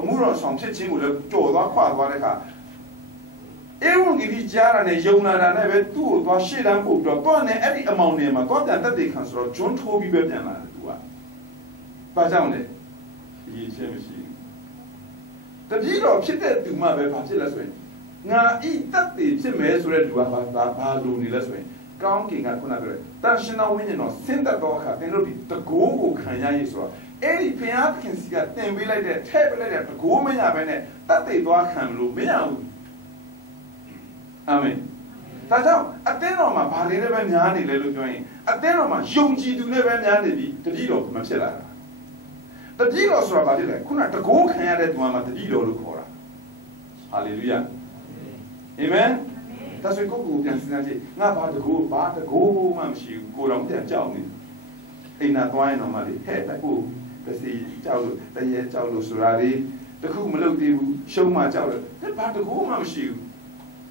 အမှုတော်ဆောင်ဖြစ်ခြင်းကိုလည်းကြော်သွားခွာသွားတဲ့အခါ Ewan gidi jara ne yona na ne be tu to shidan bu to ne edi amount ne ma ko dan tat de kan so jon tho bi be pyan la tu wa ba jaung ne yi che mi shi ta bi lo phit de tu ma be ba phit la so yin nga I tat de phit me so le tu wa ba lu ni la so yin kaung ki nga kuna be tan shin na win no sin da do kha tin lo bi ta go ko khan ya yi so edi phya kin si ga tin bi lai de the bi lai de ta go ma ya be ne tat de twa khan lo me ya wu Amen. ဒါကြောင့်အသင်းတော်မှာဘာတွေနဲ့ပဲများနေလဲလို့ပြောရင်အသင်းတော်မှာယုံကြည်သူနဲ့ပဲများနေပြီတတိတော်မဖြစ်လာတာတတိတော်ဆိုတာဘာဖြစ်လဲခုနတကိုးခံရတဲ့သူကမှတတိတော်လို့ခေါ်တာဟာလေလုယာအာမင်ဒါဆိုကိုကိုပြန်စဉ်းစားကြည့်ငါဘာတကိုးမှမရှိဘူးကိုတော်ပြန်ကြောက်နေအိမ်နာသွားရင်တော့မှလေဟဲ့တကူတစီကြောက်လို့တရေကြောက်လို့ဆိုတာလေတခုမလုပ်သေးဘူးရှုံးမှကြောက်တယ်ဘာတကိုးမှမရှိဘူး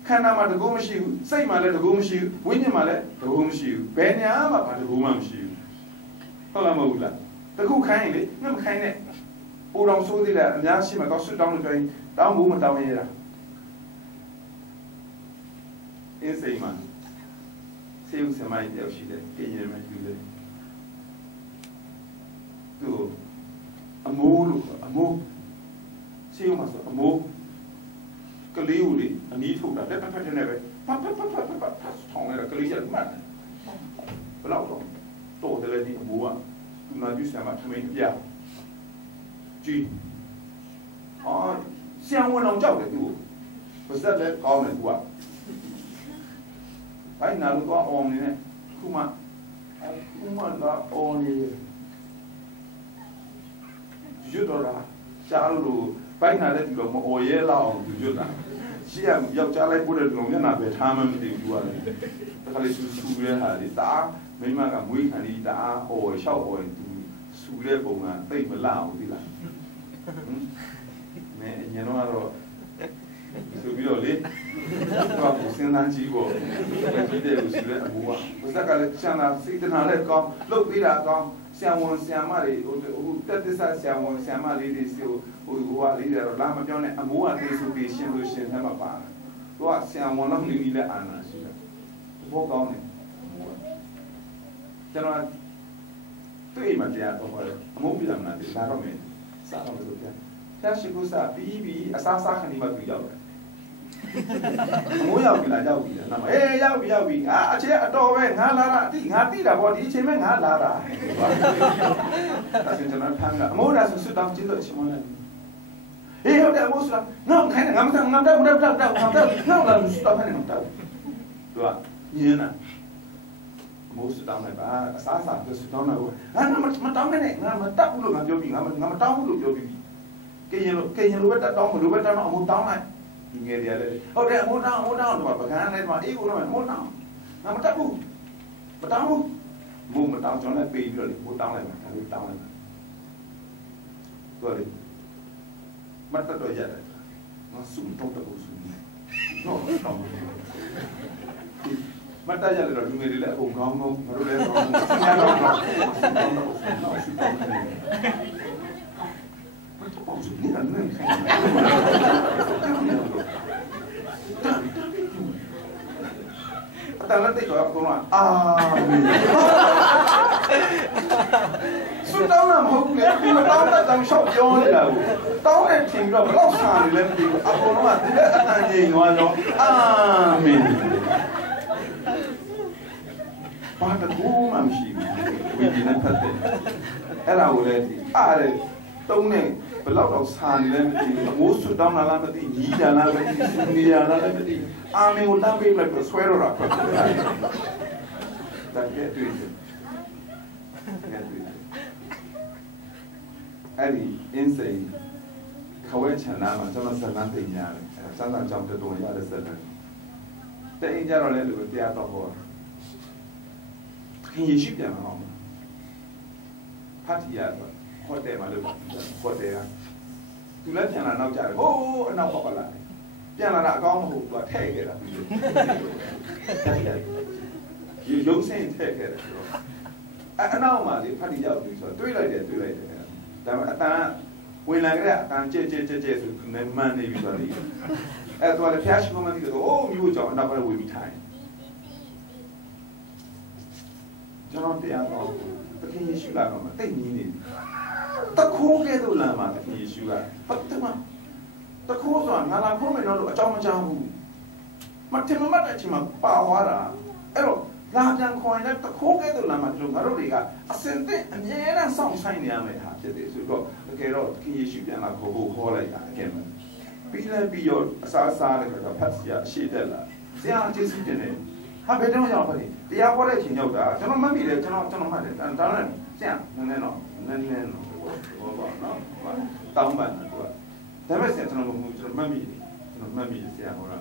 ခန္ဓာမှာတကူမရှိဘူးစိတ်မှာလည်းတကူမရှိဘူးဝိညာဉ်မှာလည်းတကူမရှိဘူးဘယ်ညာမှဘာတကူမှမရှိဘူးဟုတ်လားမဟုတ်လားတကူခိုင်းရင်လေငါမခိုင်းနဲ့ပူတော်ဆိုးသေးတယ်အများရှိမှတော့ဆွတ်တောင်းလို့ပြောရင်တောင်းဘူးမတောင်းရတာအင်းစိတ်မှာဆေးဥစမိုင်းတယောက်ရှိတယ်ပြင်းရင်မှယူတယ်သူအမိုးလို့အမိုးဆေးဥမှာဆိုအမိုးကလေးဦးလေးအနီးထုတ်တာတက်တက်တက်နေပဲပတ်ထောင်းနေတာကလေးရက်မှတ်ဘယ်တော့တော့တယ်လေဒီအမိုးကသူနာပြုဆံမှာထမင်းပြကြည့်ဆံဝင်အောင်ကြောက်တယ်သူ့ပါစက်လည်းကောင်းတယ်သူကဘိုင်းနာလို့တော့အောင်နေနဲ့ခုမှတော့အောင်နေရွတ်တော့တာရှားလို့ဘိုင်းနာလည်းဒီလိုမအော်ရဲလောက်အောင်ရွတ်တာရှိရယောက်ျားလိုက်ပို့တဲ့လူမျက်နှာပဲထားမှမသိဘူးကွာလေတခါလေဆူရဲဟာလေဒါမိမကမွေးခံပြီးဒါအော်ရှောက်အော်ရင်သူဆူတဲ့ပုံကသိမလောက်ဘူးဒီလားမဲညနေတော့ဆိုပြီးတော့လေတော့စဉ်းစားကြည့်ဖို့ဒီတဲ့လူစီတဲ့အဘူကဘုရားကလည်းချမ်းသာစိတ်တနာလည်းကောင်းလုပ်ပြီးတာကောင်းဆံဝန်ဆံမတွေဟိုတက်တဆဆံဝန်ဆံမလေးတွေစီဟိုကလေးတွေတော့လာမပြောနဲ့အမိုးအသေးဆိုပြီးရှင်းလို့ရှင်းထဲမှာပါတယ်သူကဆံဝန်လောက်နေပြီးလဲအာနာရှိတယ်ဘောကောင်းတယ်ကျွန်တော်တွေ့မှတရားတော့ဟောအမိုးပြန်လာတယ်လာတော့မယ်စားတော့လို့ပြန်ဆရှိကူစားပြီးအစားစားခဏမှပြရောက်တယ်အမိုးရောက်ပြီလားရောက်ပြီလားနောက်အေးရောက်ပြီအချင်းအတော်ပဲငါလာတာငါတိတာပေါ့ဒီအချိန်မဲ့ငါလာတာဒါဆိုကျွန်တော်ဖမ်းကအမိုးဒါဆိုစွတ်တောင်းကျင်းတော့ချင်းမလဲအေးဟုတ်တယ်အမိုးဆိုတာငါခိုင်းငါမတောင်းငါတော့ငါလာစွတ်တောင်းနေတော့သူကညင်းတာအမိုးစွတ်တောင်းလိုက်ပါအစားစားစွတ်တောင်းတော့ငါမတောင်းနဲ့ငါမတတ်ဘူးလို့ငါပြောပြီးငါမတောင်းဘူးလို့ပြောပြီးကဲရင်လိုပဲတတ်တောင်းမလိုပဲတောင်းတော့အမိုးတောင်းလိုက်ငယ်တယ်လေဟုတ်တယ်အမိုးတောင်းတော့ပကန်းလေးမှာအေးကိုတော့အမိုးတောင်းငါမတတ်ဘူးမတောင်းဘူးမိုးမတောင်းကျွန်တော်လည်းပေးပြီးတော့လေမိုးတောင်းလိုက်မှာဒါလေးတောင်းလိုက်မှာတော်လေမတတ်တော့ရတယ်ငါစုံတော့တော့စုံနော်တောင်းမတတ်ရတယ်တော့လူငယ်တွေလည်းအကုန်ကောင်းငါတို့လည်းကောင်းဆင်းရတော့တော့ပေါင်းစုနေတယ်နဲ့အတန်လက်တိတ်တော့ကောအာမင်စွတ်တောင်းတာမဟုတ်ဘူးလေဒီမတောင်းတဲ့တောင်လျှောက်ပြောနေတာကိုတောင်းတဲ့ချိန်တော့ဘလောက်ဆာနေလဲမသိဘူးအကုန်လုံးကဒီလက်အတန်ကြီးသွားတော့အာမင်ဘာတကူမှမရှိဘူးဝိညာဉ်နဲ့ဖတ်တယ်အဲ့ဒါကိုလည်းအားတယ်တုံးနေဘလောက်တော့ဆာနေလဲမသိဘူးအမိုးစွတ်တောင်းလာလားမသိညီးတာလားမသိနေရလားမသိအာမင်ကိုတမ်းပေးလိုက်တော့ဆွဲတော့တာပဲဒါကဲတွေ့တယ်အဲ့ဒီ insane ခဝဲချန်နာမှာကျွန်တော်ဇလန်းသိညာတယ်အဲစမ်းစမ်းကြောင့်တော်ရတဲ့ဇလန်းတဲ့အင်းကြတော့လေလူတရားတော့ဟောခင်ယေရှိပြန်မှာအောင်ဖတ်ရတော့ဟောတယ်မှာလို့ဟောတယ်ကသူလည်းပြန်လာနောက်ကြတယ်ဟိုးအနောက်ပေါက်လာတယ်ပြန်လာတာအကောင်းမဟုတ်သူကထဲ့ခဲ့တာရုံးစင်းထဲ့ခဲ့တယ်ဆိုတော့အနောက်မှာလေဖတ်ရရောက်ပြီဆိုတော့တွေးလိုက်တယ်ဒါပေမဲ့အတန် ဝင်လာကြတဲ့အတန်ကြဲဆိုသူနဲ့မှန်နေပြီဆိုတော့အဲ့တော့လည်းဖျားရှိမှမသိတော့အိုးမျိုးကြောင့်အနောက်ကလည်းဝင်ပြီးထိုင်ကျွန်တော်တရားတော်သခင်ယေရှုလာတော့မှတိတ်ကြီးနေတခိုးကဲတော့လာမှာသခင်ယေရှုကပတ်တမတခိုးဆိုတာငါလာခိုးမယ်တော့အကြောင်းမကြောင်းဘူးမတင်မတ်တဲ့အချိန်မှာပါသွားတာအဲ့တော့လာပြန်ခေါ်ရင်တခိုးကဲတော့လာမှာတို့ငါတို့တွေကအစင်တဲ့အမြဲတမ်းစောင့်ဆိုင်နေရမယ်ဟာဖြစ်တယ်ဆိုတော့တကယ်တော့သခင်ယေရှုပြန်လာခေါ်ဖို့ခေါ်လိုက်တာအကဲမပြီးလည်းပြီးရောအစားစားတယ်ကတော့ဖတ်စရာရှိတယ်လားဆရာကျေးဇူးတင်တယ်ဟာဘယ်တော့ရောက်ပါလဲတရားဟောတဲ့အချိန်ရောက်တာကျွန်တော်မှတ်မိတယ်ကျွန်တော်မှတ်တယ်ဒါနဲ့ဆရာနည်းနည်းတော့ဟောပါနော်တောင်းပန်တယ်သူကဒါပေမဲ့ဆရာကျွန်တော်မှတ်မိတယ်ဆရာဟောတာ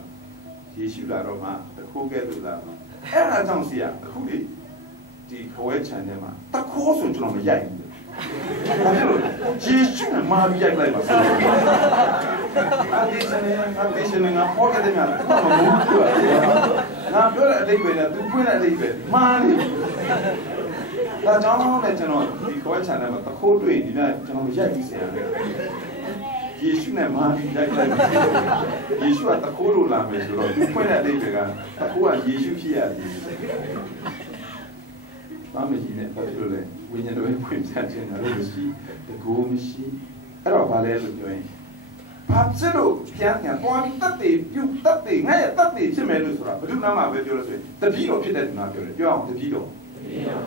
ယေရှုလာတော့မှတခိုးကဲလို့လာမှာအဲ့ဒါကြောင့်ဆရာအခုဒီဘဝချန်ထဲမှာတခိုးဆိုကျွန်တော်မရိုက်ဘူးဘာဖြစ်လို့ယေရှုနဲ့မာပြီးရိုက်လိုက်ပါဆရာအဒီရှင်နေငါဟောခဲ့တယ်များတော့မဟုတ်ဘူးငါပြောတဲ့အတိတ်ပဲနဲ့သူဖွင့်တဲ့အတိတ်ပဲမာနေဒါကြောင့်လည်းကျွန်တော်ဒီဘဝချန်ထဲမှာတခိုးတွေ့ဒီနေ့ကျွန်တော်ရိုက်ပြီးဆရာယေရှုနဲ့မာပြီးရိုက်လိုက်ယေရှုကတခိုးလိုလာမယ်ဆိုတော့သူဖွင့်တဲ့အတိတ်ကတခိုးကယေရှုဖြစ်ရတယ်ဘာမှကြီးနဲ့ဘာဖြစ်လို့လဲဝိညာဉ်တော်ရဲ့ဖွင့်ပြခြင်းလည်းမရှိတကူမရှိအဲ့တော့ဘာလဲလို့ပြောရင်ဘာဖြစ်လို့ပြန်သွားပြီးတတ်တယ်ပြုတ်တတ်တယ်ငါရဲ့တတ်တယ်ဖြစ်မယ်လို့ဆိုတာဘယ်သူမှမပဲပြောလို့ဆိုရင်တပည့်တော်ဖြစ်တဲ့သူနာပြောတယ်ပြောအောင်တပည့်တော်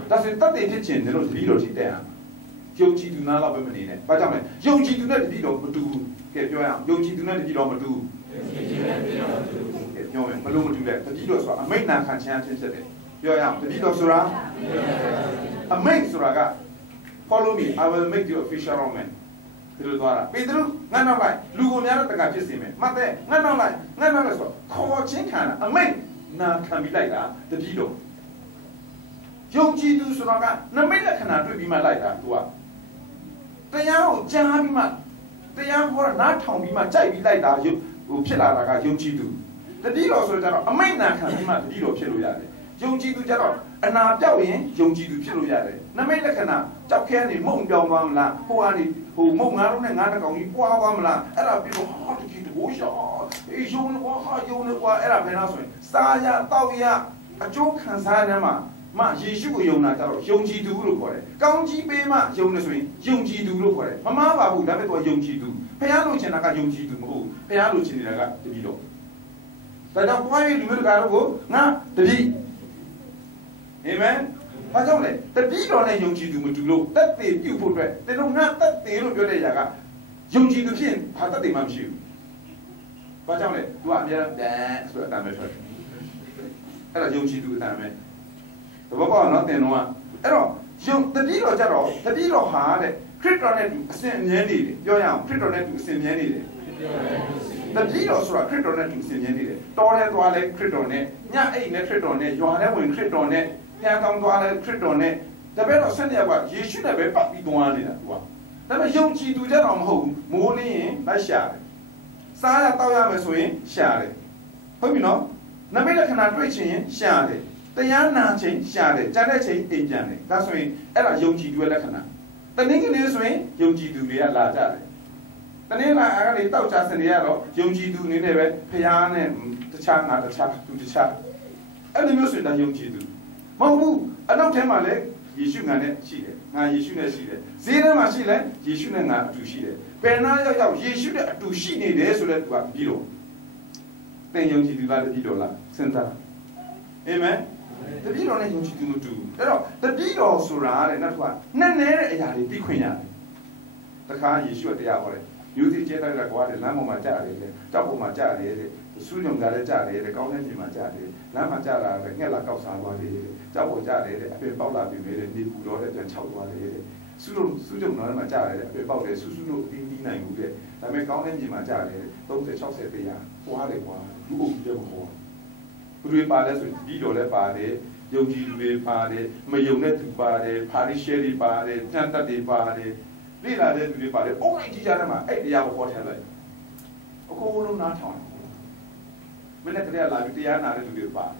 ဒါဆိုတတ်တယ်ဖြစ်ခြင်းတို့တပည့်တော်ရှိတဲ့အောင်ယုံကြည်သူနာတော့ပဲမနေနဲ့ဘာကြောင့်လဲယုံကြည်သူနဲ့တပည့်တော်မတူဘူးကဲပြောရအောင်ယုံကြည်သူနဲ့တပည့်တော်မတူဘူးပြောရင်ဘလို့မတူလဲတပည့်တော်ဆိုတာအမိန့်နာခံခြင်းအချင်းဖြစ်တယ်ပြောရအောင်တပည့်တော်ဆိုတာအမိန့်ဆိုတာက follow me I will make you a fisher of men ဒီလိုသွားတာပေတရုငါနောက်လိုက်လူကိုများတော့တကဖြစ်စေမယ်မှတ်တယ်ငါနောက်လိုက်ဆိုခေါ်ချင်းခံတာအမိန့်နာခံပြီးလိုက်တာတပည့်တော်ယုံကြည်သူဆိုတာကနမိတ်လက္ခဏာတွေ့ပြီးမှလိုက်တာသူကတရားကိုကြားပြီးမှတရားဟောတာနားထောင်ပြီးမှကြိုက်ပြီးလိုက်တာဟိုဖြစ်လာတာကယုံကြည်သူတပည့်တော်ဆိုတော့အမိန့်နာခံပြီးမှတပည့်တော်ဖြစ်လို့ရတယ်ယုံကြည်သူကြတော့အနာပြောက်ရင်ယုံကြည်သူဖြစ်လို့ရတယ်နမိတ်လက္ခဏာကြောက်ခဲနေမုံပြောင်းသွားမလားဟိုကနေဟိုမုံငါတို့နဲ့ငါတကောင်ကြီးပွားသွားမလားအဲ့ဒါပြီးတော့ဟာတကယ်တကိုးရှာအေးယုံနေကွာအဲ့ဒါဘယ်လားဆိုရင်စားရတောက်ရအကျိုးခံစားရမှာယေရှုကိုယုံတာကြတော့ယုံကြည်သူလို့ခေါ်တယ်။ကောင်းကြီးပေးမှယုံနေဆိုရင်ယုံကြည်သူလို့ခေါ်တယ်။မမှားပါဘူးဒါပေမဲ့သူကယုံကြည်သူ။ဖခင်လိုချင်တာကယုံကြည်သူမဟုတ်ဘူး။ဖခင်လိုချင်နေတာကတပည့်တော်။ဒါကြောင့်ဘုရားရဲ့လူမျိုးတို့ကတော့ငါတပည့်အာမင်။ဘာကြောင့်လဲတပည့်တော်နဲ့ယုံကြည်သူမတူလို့တက်တည်ပြုတ်ဖို့အတွက်သင်တို့ငါတက်တည်လို့ပြောတဲ့ຢာကယုံကြည်သူဖြစ်ရင်ဘာတက်တည်မှမရှိဘူး။ဘာကြောင့်လဲသူကအများနဲ့ဆိုတဲ့အတမ်းပဲထွက်တယ်။အဲ့ဒါယုံကြည်သူအတမ်းပဲတဘောပေါနော်တင်တော့အဲ့တော့ယုံတပည့်တော်ကြတော့တပည့်တော်ဟာတဲ့ခရစ်တော်နဲ့အစဉ်အမြဲနေတယ်ပြောရအောင်ခရစ်တော်နဲ့အစဉ်အမြဲနေတယ်တပည့်တော်ဆိုတာခရစ်တော်နဲ့အစဉ်အမြဲနေတယ်တော်လဲသွားလဲခရစ်တော်နဲ့ညအိတ်နဲ့ခရစ်တော်နဲ့ရွာလဲဝင်ခရစ်တော်နဲ့ဖျားကောင်းသွားလဲခရစ်တော်နဲ့တပည့်တော်ဆက်နေကယေရှုနဲ့ပဲပတ်ပြီးသွားနေတာသူကဒါပေမဲ့ယုံကြည်သူကြတော့မဟုတ်ဘူးမိုးလင်းရင်လိုက်ရှာတယ်စားရတောက်ရမယ်ဆိုရင်ရှာတယ်ဟုတ်ပြီနော်နမိတ်လက္ခဏာတွေ့ချင်ရင်ရှာတယ်တရားနာခြင်းရှာတယ်ကြားတဲ့ချိန်အိမ်ပြန်တယ်ဒါဆိုရင်အဲ့ဒါယုံကြည်သူရဲ့လက္ခဏာတနည်းကလေးဆိုရင်ယုံကြည်သူတွေကလာကြတယ်တနည်းလာအဲ့ဒါလေးတောက်ချစနေရတော့ယုံကြည်သူအနေနဲ့ပဲဖခင်နဲ့တခြားငါတခြားသူတခြားအဲ့လိုမျိုးဆိုရင်ယုံကြည်သူမဟုတ်ဘူးအနောက်ထဲမှာလည်းယေရှုငါနဲ့ရှိတယ်ငါယေရှုနဲ့ရှိတယ်ဈေးထဲမှာရှိလဲယေရှုနဲ့ငါအတူရှိတယ်ဘယ်နာရောက်ယေရှုနဲ့အတူရှိနေတယ်ဆိုတဲ့သူကပြီးတော့သင်ယုံကြည်သူလားတပည့်တော်လားစဉ်းစားအာမင်တပည့်တော်နဲ့ယုံကြည်သူမတူအဲ့တော့တပည့်တော်ဆိုတာတဲ့နောက်တစ်ခါနဲ့နဲတဲ့အရာတွေသိခွင့်ရတယ်တခါယေရှုတရားဟောတယ်ယူစီကျဲတဲ့ကွာတဲ့လမ်းပေါ်မှာကြားတယ်တဲ့တောက်ပေါ်မှာကြားတယ်တဲ့ဆူးညုံကြတဲ့ကြားတယ်တဲ့ကောင်းတဲ့ပြင်မှာကြားတယ်လမ်းမှာကြားတာပဲငှက်လာကောက်စားသွားတယ်တဲ့တောက်ပေါ်ကြားတယ်တဲ့အပြင်ပေါက်လာပြီလေနေပူတော့တဲ့ပြန်ခြောက်သွားတယ်တဲ့ဆူးညုံတော့မှာကြားတယ်တဲ့အပြင်ပေါက်တယ်ဆူးလို့အင်းနိုင်ဘူးတဲ့ဒါပေမဲ့ကောင်းတဲ့ပြင်မှာကြားတယ်30 60တရားပွားတယ်ကွာလူအုပ်ကြီးတော့ဟောဘယ်လိုပါလဲဆိုဒီတော်လည်းပါတယ်ယုံကြည်သူတွေပါတယ်မယုံတဲ့သူပါတယ်ဖာရိရှဲတွေပါတယ်တန်တတ်တွေပါတယ်လိလာတဲ့သူတွေပါတယ်အုံးလိုက်ကြည့်ကြတယ်မှာအဲ့တရားကိုဟောထားလိုက်အကုန်လုံးနားထောင်မင်းနဲ့တရားလာပြီးတရားနာတဲ့သူတွေပါတယ်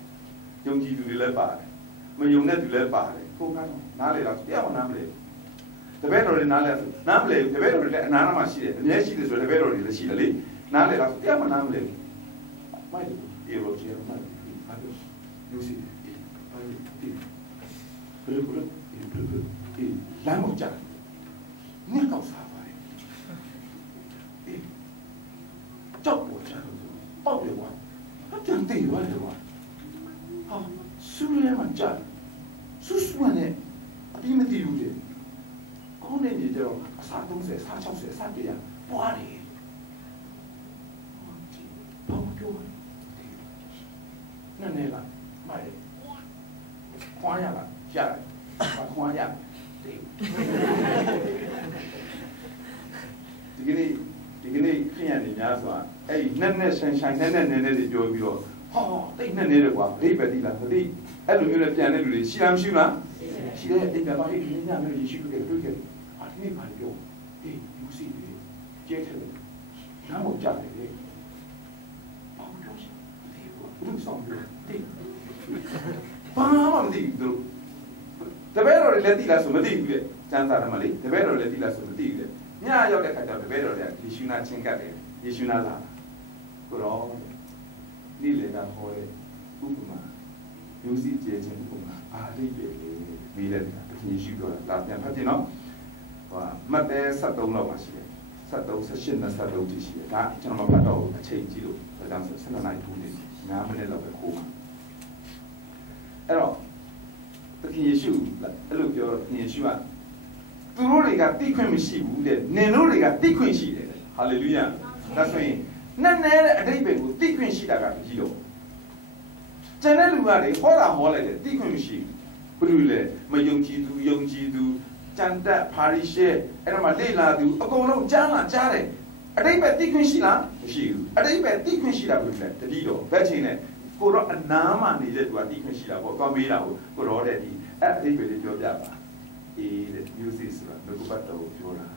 ယုံကြည်သူတွေလည်းပါတယ်မယုံတဲ့သူလည်းပါတယ်ကိုကတော့နားလေတော့တရားမနာမလဲ The better in Nale, Namle, the better in Anamashi, and yes, she is the better in the Shilly, Nale, Namle. My hero, you see, Lamoja, Nichols Hawaii. Job was only one. I don't think you are the one. Ah, Suleiman Jan, Suswane, I didn't do it. Only the Saturn says, Hatch says, Saturday, body. Nanela, my Quayala, Jack, Quaya. Digini, clean in Yazwa. Hey, Nene Sunshine, Nene, Joe. Oh, they never walk, they bet it up. I don't know if they she am Shima. She had it about it, she could get cricket. I think I go. Hey, you see, gentlemen. Now, Jack, oh, do something. Palm do. The better let it as a material, Chansa Mali, the better let it as a material. Yeah, you're the better that you should not think at it, you should not laugh. Good all. Nilena Hore, Ukuma, Yusi Jajin Ukuma, Ali Milan, you should go last time, but you know, Mate Sato Nomashi, Sato Sashin, Sato Tishi, that Chanamato, a change you, the dancer, Senate, now Manila of the Kuma. Error. The issue, look your issue. Turoli got dequin she wounded, Nenori got dequin she. Hallelujah. That's why none a day with dequin she that got you. Generally, what a holiday, dequin she. Brule, my young Jidu, Janta, Parish, and my Layla do, a go no Jana, Jare. A day by dequin she, a day by dequin she that would let the Lido, Betchine. Go on Nama needed to a deacon sheet or Gomila, go already at the village of Java. He uses the Gubato Jora.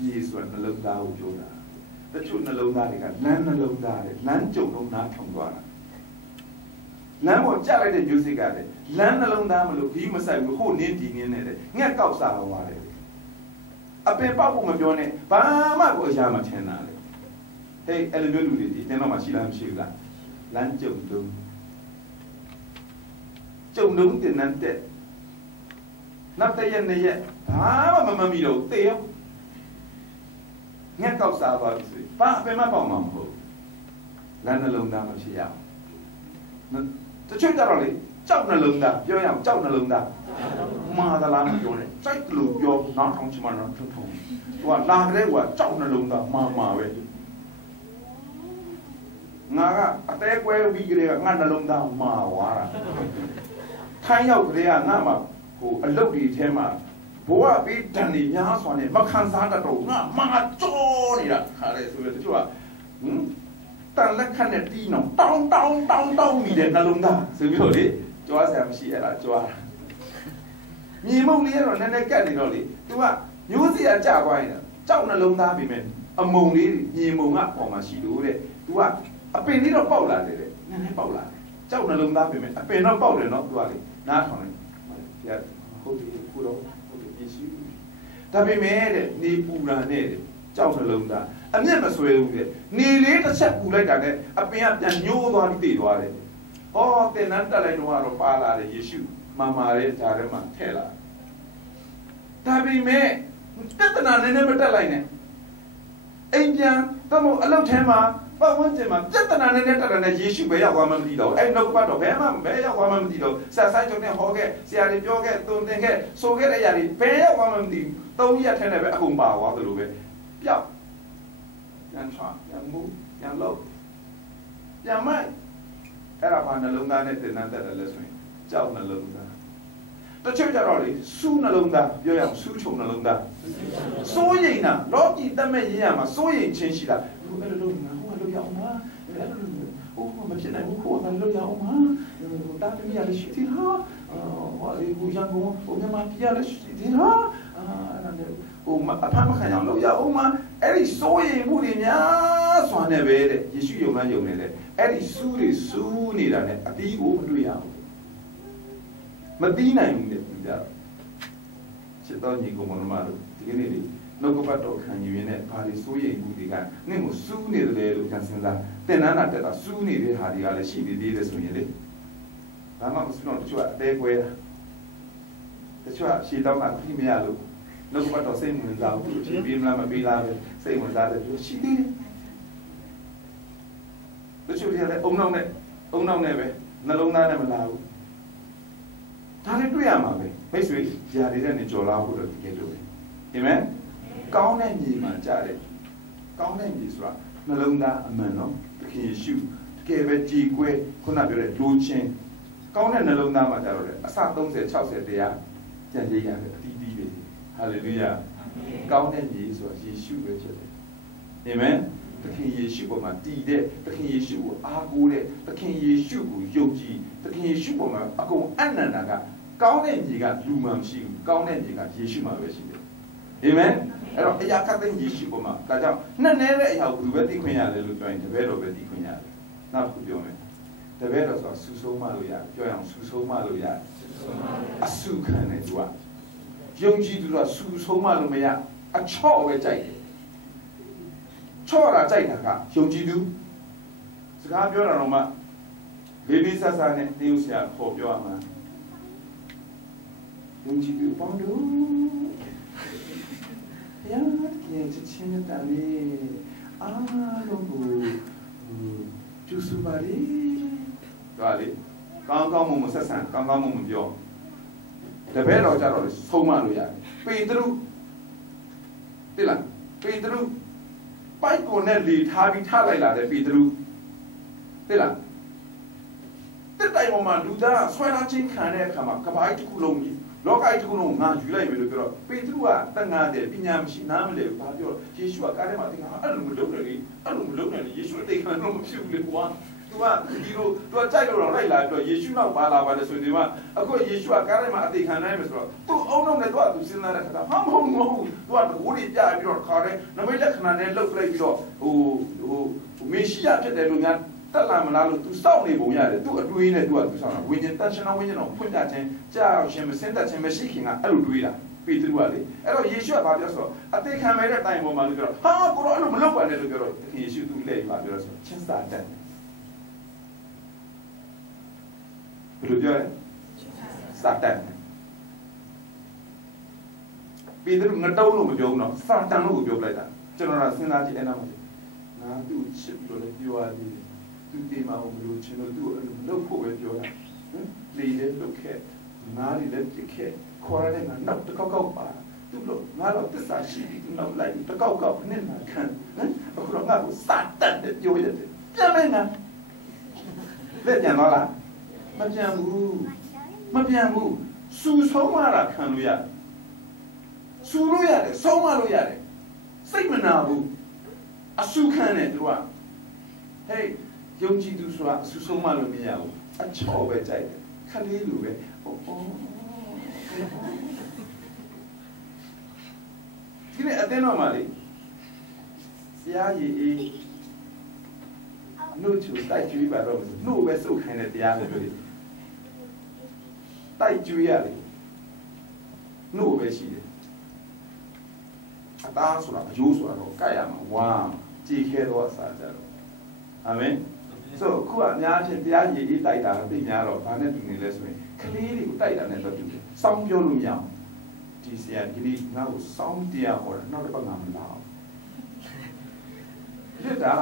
He is one alone down Jora. The children alone died, none alone died, none joke not from Guana. None more jarred music at it, none alone down, he must have whole knitting in it, near Kausa water. A paper woman, Johnny, Bama was Yama Tenale. Hey, Elevulity, Tenomashila Shila. Lan trồng đúng thì nắn tệ nắp tay nhân này vậy mà mì đầu tiêu nghe câu sao vào gì ba phải mà bỏ mỏng hồ lan là lồng đam mà chỉ ảo tôi chơi ta rồi trong là lồng đam vô ảo trong là lồng đam mà ta làm vô này trách lù vô nó không chỉ mà nó không và làm cái đấy và trong là lồng đam mà vậy Naga, a te quay vi ghê ngăn là lông đào mà hóa thay nhau ghê ngã who a lâu đi thế mà bố bị đàn đi nhá xoan này mà khán giả đã đổ ngã mà cho đi là khá là sự việc đó ta lấy khăn này đi nó tao mì đèn là lông đào sự việc đấy cho xem gì là cho nhìn mông đi rồi nên cái gì rồi đi đúng không nhớ gì là chả quay nữa trong là lông đào bị mình mông đi nhìn mông á bỏ mà xì đủ đấy đúng không a bênนี้เราเป้าหลายเลยเนี่ยให้เป้าหลายเจ้าน่ะลงตาเป็นมั้ยaเป็นเราเป้าเลยเนาะตัวเลยน้าของเนี่ยဟုတ်ပြီခုတော့ဟုတ်ပြီယေရှုဒါပေမဲ့တဲ့နေပူတာနဲ့တဲ့เจ้าน่ะลงตาအမျက်မဆွဲဘူးတဲ့နေလေးတစ်ချက်ပူလိုက်တာနဲ့အပင်ကပြန်ညှိုးသွားပြီးတည်သွားတယ်ဟောတင်နန်းတက်လိုက်တော့ပါလာတယ်ယေရှုမာတဲ့ဓာတ်ထဲမှာထည့်လာဒါပေမဲ့တတနာနဲ့မတက်လိုက်နဲ့အိမ်ပြန်တော့အလုပ်ထဲမှာဘာဝင်ကြမှာစက်တနာနဲ့တက်တယ်ယေရှုပဲရောက်သွားမှမသိတော့အဲ့နှုတ်ပတ်တော့ဘယ်မှမရောက်သွားမှမသိတော့ဆက်ဆိုင်ကြောင့်နဲ့ဟောခဲ့ဆရာတွေပြောခဲ့သွန်သင်ခဲ့ဆိုခဲ့တဲ့ຢာတွေဘယ်ရောက်သွားမှမသိသုံးရက်ထဲနဲ့ပဲအကုန်ပါသွားသလိုပဲပျောက်ပြန်ချပြန်မူပြန်လို့ပြန်မိုက်အဲ့ဒါဘာနှလုံးသားနဲ့သင်တန်းတက်တယ်လဲဆိုရင်ကြောက်နှလုံးသားတချို့ကြတော့လေစူးနှလုံးသားပြောရအောင်စူးချုံနှလုံးသားစိုးရိမ်တာလောကီတတ်မဲ့ရေးရမှာစိုးရိမ်ခြင်းရှိတာအဲ့လိုလုပ်မှာလို့ရအောင်ပါအဲ့လိုဟိုမဖြစ်နိုင်ဘူးဟိုကလို့ရအောင်ပါတာတမီးရရှိသေးလားဟိုလေကိုရန်ကုန်ဟိုမြန်မာပြည်ရရှိသေးလားအဲ့ဒါနဲ့ဟိုအဖမ်းမခံအောင်လို့ရအောင်ပါအဲ့ဒီစိုးရိမ်မှုတွေများစွာနဲ့ပဲတဲ့ယေရှုယုံမှန်းယုံနေတယ်အဲ့ဒီစူးတွေစူးနေတာနဲ့အတီးကိုမတွေ့ရဘူးမတီးနိုင်ဘူးတဲ့ပြကြ ချစ်တော်ညီကောင်မတို့ဒီကနေ့လေနှုတ်ကပတ်တော်ခံယူရင်းနဲ့ဘာတွေစိုးရိမ်မှုတွေကနင့်ကိုစူးနေတယ်လို့ခံစဉ်းစားတင်နန်းတာတက်တာစူးနေတဲ့ဟာတွေကလည်းရှိနေသေးတယ်ဆိုရင်လေဘာမှမစလို့တချို့အသေးကွဲတာတချို့ရှည်တော့ကပြမရလို့နှုတ်ကပတ်တော်စိတ်ဝင်စားဘူးဒီပြေးမလားမပြေးလားပဲစိတ်ဝင်စားတယ်လို့ရှိသေးတယ်တချို့တွေကလည်းအုံနောက်နဲ့ပဲနှလုံးသားနဲ့မလာဘူးဒါလည်းတွေ့ရမှာပဲမိတ်ဆွေຢာတွေနဲ့ကြော်လာဖို့တော့ဒီကဲလို့ပဲအာမင်ကောင်းတဲ့ညီမှကြားတယ်ကောင်းတဲ့ညီဆိုတာနှလုံးသားအမှန်နော်သခင်ယေရှုတကယ်ပဲကြည်ကွဲခုနပြောတဲ့လူချင်းကောင်းတဲ့နှလုံးသားမှာကြတော့လေအစ30 60တရားကြံကြရတယ်အတီးတီးပဲဟာလေလုယာကောင်းတဲ့ညီဆိုတာယေရှုပဲဖြစ်တယ်အာမင်သခင်ယေရှုပေါ်မှာတည်တဲ့သခင်ယေရှုကိုအားကိုးတဲ့သခင်ယေရှုကိုယုံကြည်သခင်ယေရှုပေါ်မှာအကုန်အနန္တကကောင်းတဲ့ညီကလူမှမရှိဘူးကောင်းတဲ့ညီကယေရှုမှာပဲရှိတယ်အာမင်အဲ့တော့အရာခတ်တဲ့ယေရှုပေါ်မှာဒါကြောင့်နှစ်နဲတဲ့အရာကိုဘယ်လိုပဲသိခွင့်ရတယ်လို့ပြောရင်တပည့်တော်ပဲသိခွင့်ရတယ်နောက်တစ်ခုပြောမယ်တပည့်တော်ဆိုတာစူဆုံးမလို့ရတယ်ပြောရအောင်စူဆုံးမလို့ရတယ်အဆုခံတယ်သူကယုံကြည်သူကစူဆုံးမလို့မရအချော့ပဲကြိုက်တယ်ချော့တာကြိုက်တာကယုံကြည်သူစကားပြောတာတော့မှလေးလေးဆဆနဲ့တရုတ်ဆရာခေါ်ပြောရမှာယုံကြည်သူပေါင်းတို့呀，也是亲的单位，啊，龙骨，就是吧哩，对吧哩？刚刚我们说啥？刚刚我们讲，特别老家老的充满了呀，彼得鲁，对了，彼得鲁，拜过那里他比他来了的彼得鲁，对了，这代我们读的，虽然真看呢，看嘛，可把一窟窿的。လောကကြီးတစ်ခုလုံးငါယူလိုက်မယ်လို့ပြောတော့ပေတရုကတန်ငါတဲ့ပညာမရှိနားမလဲဘူးဘာပြောယေရှုကကားထဲမှာသင်ကအဲ့လိုမလုပ်နဲ့လေအဲ့လိုမလုပ်နဲ့လေယေရှုအသေးခံတော့မဖြစ်ဘူးလေကွာသူကဒီလိုသူကကြိုက်လို့တော့လိုက်လာပြီးတော့ယေရှုနောက်ပါလာပါလေဆိုရင်ဒီမှာအခုယေရှုကကားထဲမှာအသေးခံနိုင်မယ်ဆိုတော့သူ့အုံနောက်နဲ့သူကသူစဉ်းစားတဲ့ခါဟာမဟုတ်ဘူးသူကတကူတွေပြပြီးတော့ခါတယ်နမိတ်လက္ခဏာနဲ့လှုပ်လိုက်ပြီးတော့ဟိုမေရှိယဖြစ်တယ်လို့များတက်လာမလားလို့သူစောင့်နေပုံရတယ်သူ့အတွေးနဲ့သူကသူစောင့်တာဝိညာဉ်တန်ရှင်တော်ဝိညာဉ်တော်ဖွင့်ပြခြင်းကြောက်ရှင်မစင်တတ်ခြင်းမရှိခင်ကအဲ့လိုတွေးတာပေတရုကလေအဲ့တော့ယေရှုကဘာပြောဆိုအသေးခံမဲ့တဲ့တိုင်ပေါ်မှာလို့ပြောတော့ဟာကိုတော့အဲ့လိုမလုပ်ပါနဲ့လို့ပြောတော့ယေရှုသူ့လက်ပါပြောဆိုချင်းစာတတ်ဘယ်လိုပြောလဲစာတတ်ပေတရုငတုံးလို့မပြောဘူးနော်စာတန်လို့ပြောပလိုက်တာကျွန်တော်ကစဉ်းစားကြည့်အဲ့နောက်မှာငါသူ့ချစ်ပြီးတော့လည်းပြောရသေးတယ်သူတေးမအောင်မလို့ချင်းတို့သူ့လုပ်ဖို့ပဲပြောတာလေလည်းလုပ်ခဲ့ငါးလည်းပြစ်ခဲ့ခေါ်ရတဲ့ငါနောက်တစ်ကောက်ပါသူ့လို့ငါတော့သစ္စာရှိပြီးသူနောက်လိုက်တစ်ကောက်နဲ့မှခံအခုတော့ငါ့ကိုစတတ်တယ်ပြောရတယ်ပြန်မယ်ငါလက်ပြန်တော့လားမပြန်ဘူးစူဆုံးမတာခံလို့ရတယ်စူလို့ရတယ်ဆုံးမလို့ရတယ်စိတ်မနာဘူးအဆုခံတယ်သူကဟေးယုံကြည်သူဆိုတာအဆုဆုံးမလို့မရဘူးအချော့ပဲကြိုက်တယ်ခလေးလိုပဲဒီနေ့အတင်းတော်မှာလေဆရာကြီးအေးနှုတ်ချူတိုက်ကျွေးပါတော့နှုတ်ပဲစုပ်ခိုင်းတဲ့တရားပဲပြောလေတိုက်ကျွေးရတယ်နှုတ်ပဲရှိတယ်အသားဆိုတာအယိုးဆိုတာတော့ကြိုက်ရမှာဝမ်းကြည်ခဲတော့အစားကြတော့အာမင်ဆိုခုအများချင်းတရားရည်ကြီးတိုက်တာသိများတော့ဘာနဲ့တူနေလဲဆိုရင်ကလေးတွေကိုတိုက်တာနဲ့တော့တူတယ်စောင်းပြောလို့မရအောင်ဒီဆရာကလေးငါ့ကိုစောင်းတရားဟောတာနောက်တစ်ပတ်ငါမလာအောင်လက်တာ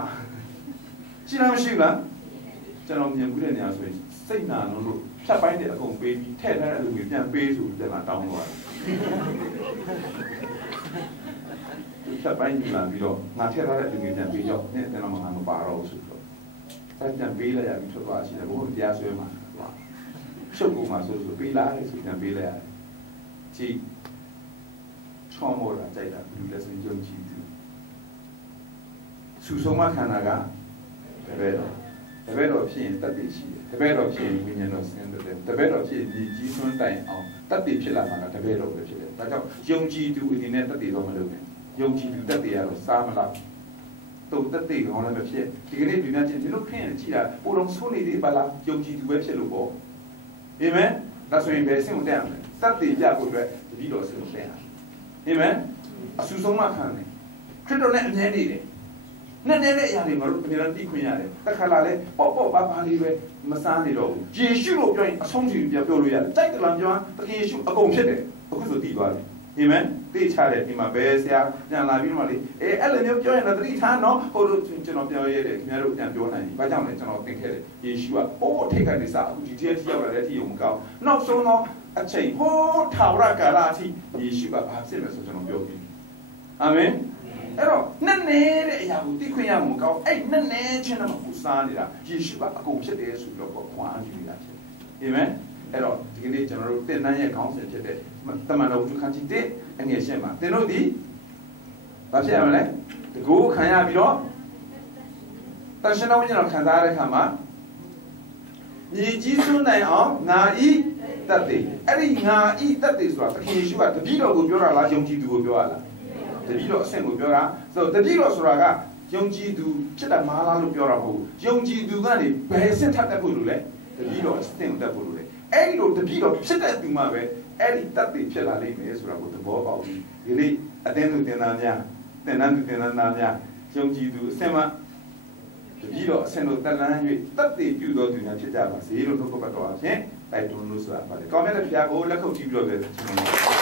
ရှိလားမရှိဘူးလားကျွန်တော်မြင်ဘူးတဲ့နေရာဆိုရင်စိတ်နာလို့ဖြတ်ပိုင်းတဲ့အကုန်ပေးပြီးထည့်ထားတဲ့လူတွေပြန်ပေးဆိုပြီးတော့တောင်းသွားတယ်ဖြတ်ပိုင်းလာပြီးတော့ငါထည့်ထားတဲ့လူတွေပြန်ပေးကြောက်နဲ့ကျွန်တော်မှငါမပါတော့ဘူးဆိုတော့ပြန်ပေးလိုက်ရပြီးထွက်သွားရှိတယ်ဘုရားတရားဆွဲမှာချုပ်ကူမှာဆိုပေးလာတယ်ဆိုပြန်ပေးလိုက်ရတယ်ကြည့်ချောမောတာကြိုက်တာလူလက်စင်ကြုံကြည့်သူစူဆုံးမခန္ဓာကတပည့်တော်ဖြစ်ရင်တတ်သိရှိတယ်တပည့်တော်ဖြစ်ရင်ဝိညာဉ်တော်ဆင်းတယ်တပည့်တော်ဖြစ်ရင်ဒီကြီးစွန်းတိုင်အောင်တတ်သိဖြစ်လာမှာကတပည့်တော်ပဲဖြစ်တယ်ဒါကြောင့်ယုံကြည်သူအနေနဲ့တတ်သိတော့မလုပ်နဲ့ယုံကြည်သူတတ်သိရတော့စားမလားတုံတက်သိကောင်းလည်းမဖြစ်ဒီကနေ့ဒီနေ့ဒီလိုခင်းကြည့်တာပိုတော့ဆိုးနေသေးပါလားယုံကြည်သူပဲဖြစ်လို့ပေါ့အာမင်ဒါဆိုရင်ဘယ်ဆင့်ကိုတက်ရမလဲ သက်တည်ပြဖို့အတွက်တပည့်တော်ဆင်လို့တင်တာအာမင်အဆူဆုံးမှခံတယ်ခရစ်တော်နဲ့အမြဲနေတယ်နဲ့တဲ့အရာတွေငါတို့အမြဲတမ်းသိခွင့်ရတယ်တခါလာလဲပေါ့ပါလေးပဲမစားနေတော့ဘူးယေရှုလို့ပြောရင်အဆုံးစီပြောလို့ရတယ်တိုက်တလံပြောရင်သခင်ယေရှုအကုန်ဖြစ်တယ်အခုဆိုတည်သွားတယ်အာမင်သိချတယ်ဒီမှာဘယ်ဆရာပြန်လာပြီးတော့လေအဲ့လိုမျိုးပြောရင်တော့သတိထားနော်ဟိုတို့ကျွန်တော်ပြောရတယ်ခင်ဗျားတို့ပြန်ပြောနိုင်ပြီဘာကြောင့်လဲကျွန်တော်သင်ခဲ့တယ်ယေရှုကထိတ်ကနေစားအခုဒီတည်းရောက်လာတဲ့အထိုံမကောင်းနောက်ဆုံးတော့အချိန်ထာဝရကာလအထိယေရှုကဘာဖြစ်လဲဆိုကျွန်တော်ပြောပြီးအာမင်အဲ့တော့နဲ့တဲ့အရာကိုသိခွင့်ရမှာမကောင်းအဲ့နဲ့ချင်းတော့ကိုစားနေတာယေရှုကအကုန်ဖြစ်တယ်ဆိုတော့ခွန်အားယူနေတာဖြစ်အာမင်အဲ့တော့ဒီကနေ့ကျွန်တော်တို့သင်တန်းရဲ့ခေါင်းစဉ်ဖြစ်တဲ့တမန်တော်ဝတ္ထုခန်းကြီး1အငယ်8မှာသင်တို့ဒီဘာဖြစ်ရမလဲတကူခံရပြီးတော့တန်ရှင်တော်ဝိညာဉ်တော်ခံစားရတဲ့အခါမှာညီကြီးစွန်းနိုင်အောင်ငါဤတတ်တယ်အဲ့ဒီငါဤတတ်တယ်ဆိုတာသခင်ယေရှုကတပည့်တော်ကိုပြောတာလားယုံကြည်သူကိုပြောရလားတပည့်တော်အဆင့်ကိုပြောတာဆိုတော့တပည့်တော်ဆိုတာကယုံကြည်သူဖြစ်တာမလားလို့ပြောတာမဟုတ်ဘူးယုံကြည်သူကနေဘယ်အဆင့်ထပ်တက်ဖို့လို့လဲတပည့်တော်အဆင့်ကိုတက်ဖို့လို့လဲအဲ့ဒီလိုတပည့်တော်ဖြစ်တဲ့သူမှပဲအဲ့ဒီတတ်တယ်ဖြစ်လာလိမ့်မယ်ဆိုတာကိုသဘောပေါက်ပြီးဒီနေ့အသင်းသူတင်သားများတင်တန်းသူတင်သားများယုံကြည်သူအဆင့်မှတပည့်တော်အဆင့်တို့တက်လန်း၍တတ်တယ်ပြုတော်သူများဖြစ်ကြပါစေလို့ထုတ်ပတ်တော်အဖြစ်တိုက်တွန်းလို့ဆိုတာပါတယ်ကောင်းတဲ့ဖျားကိုလက်ခုပ်ကြည့်ပြီးတော့ပဲကျွန်တော်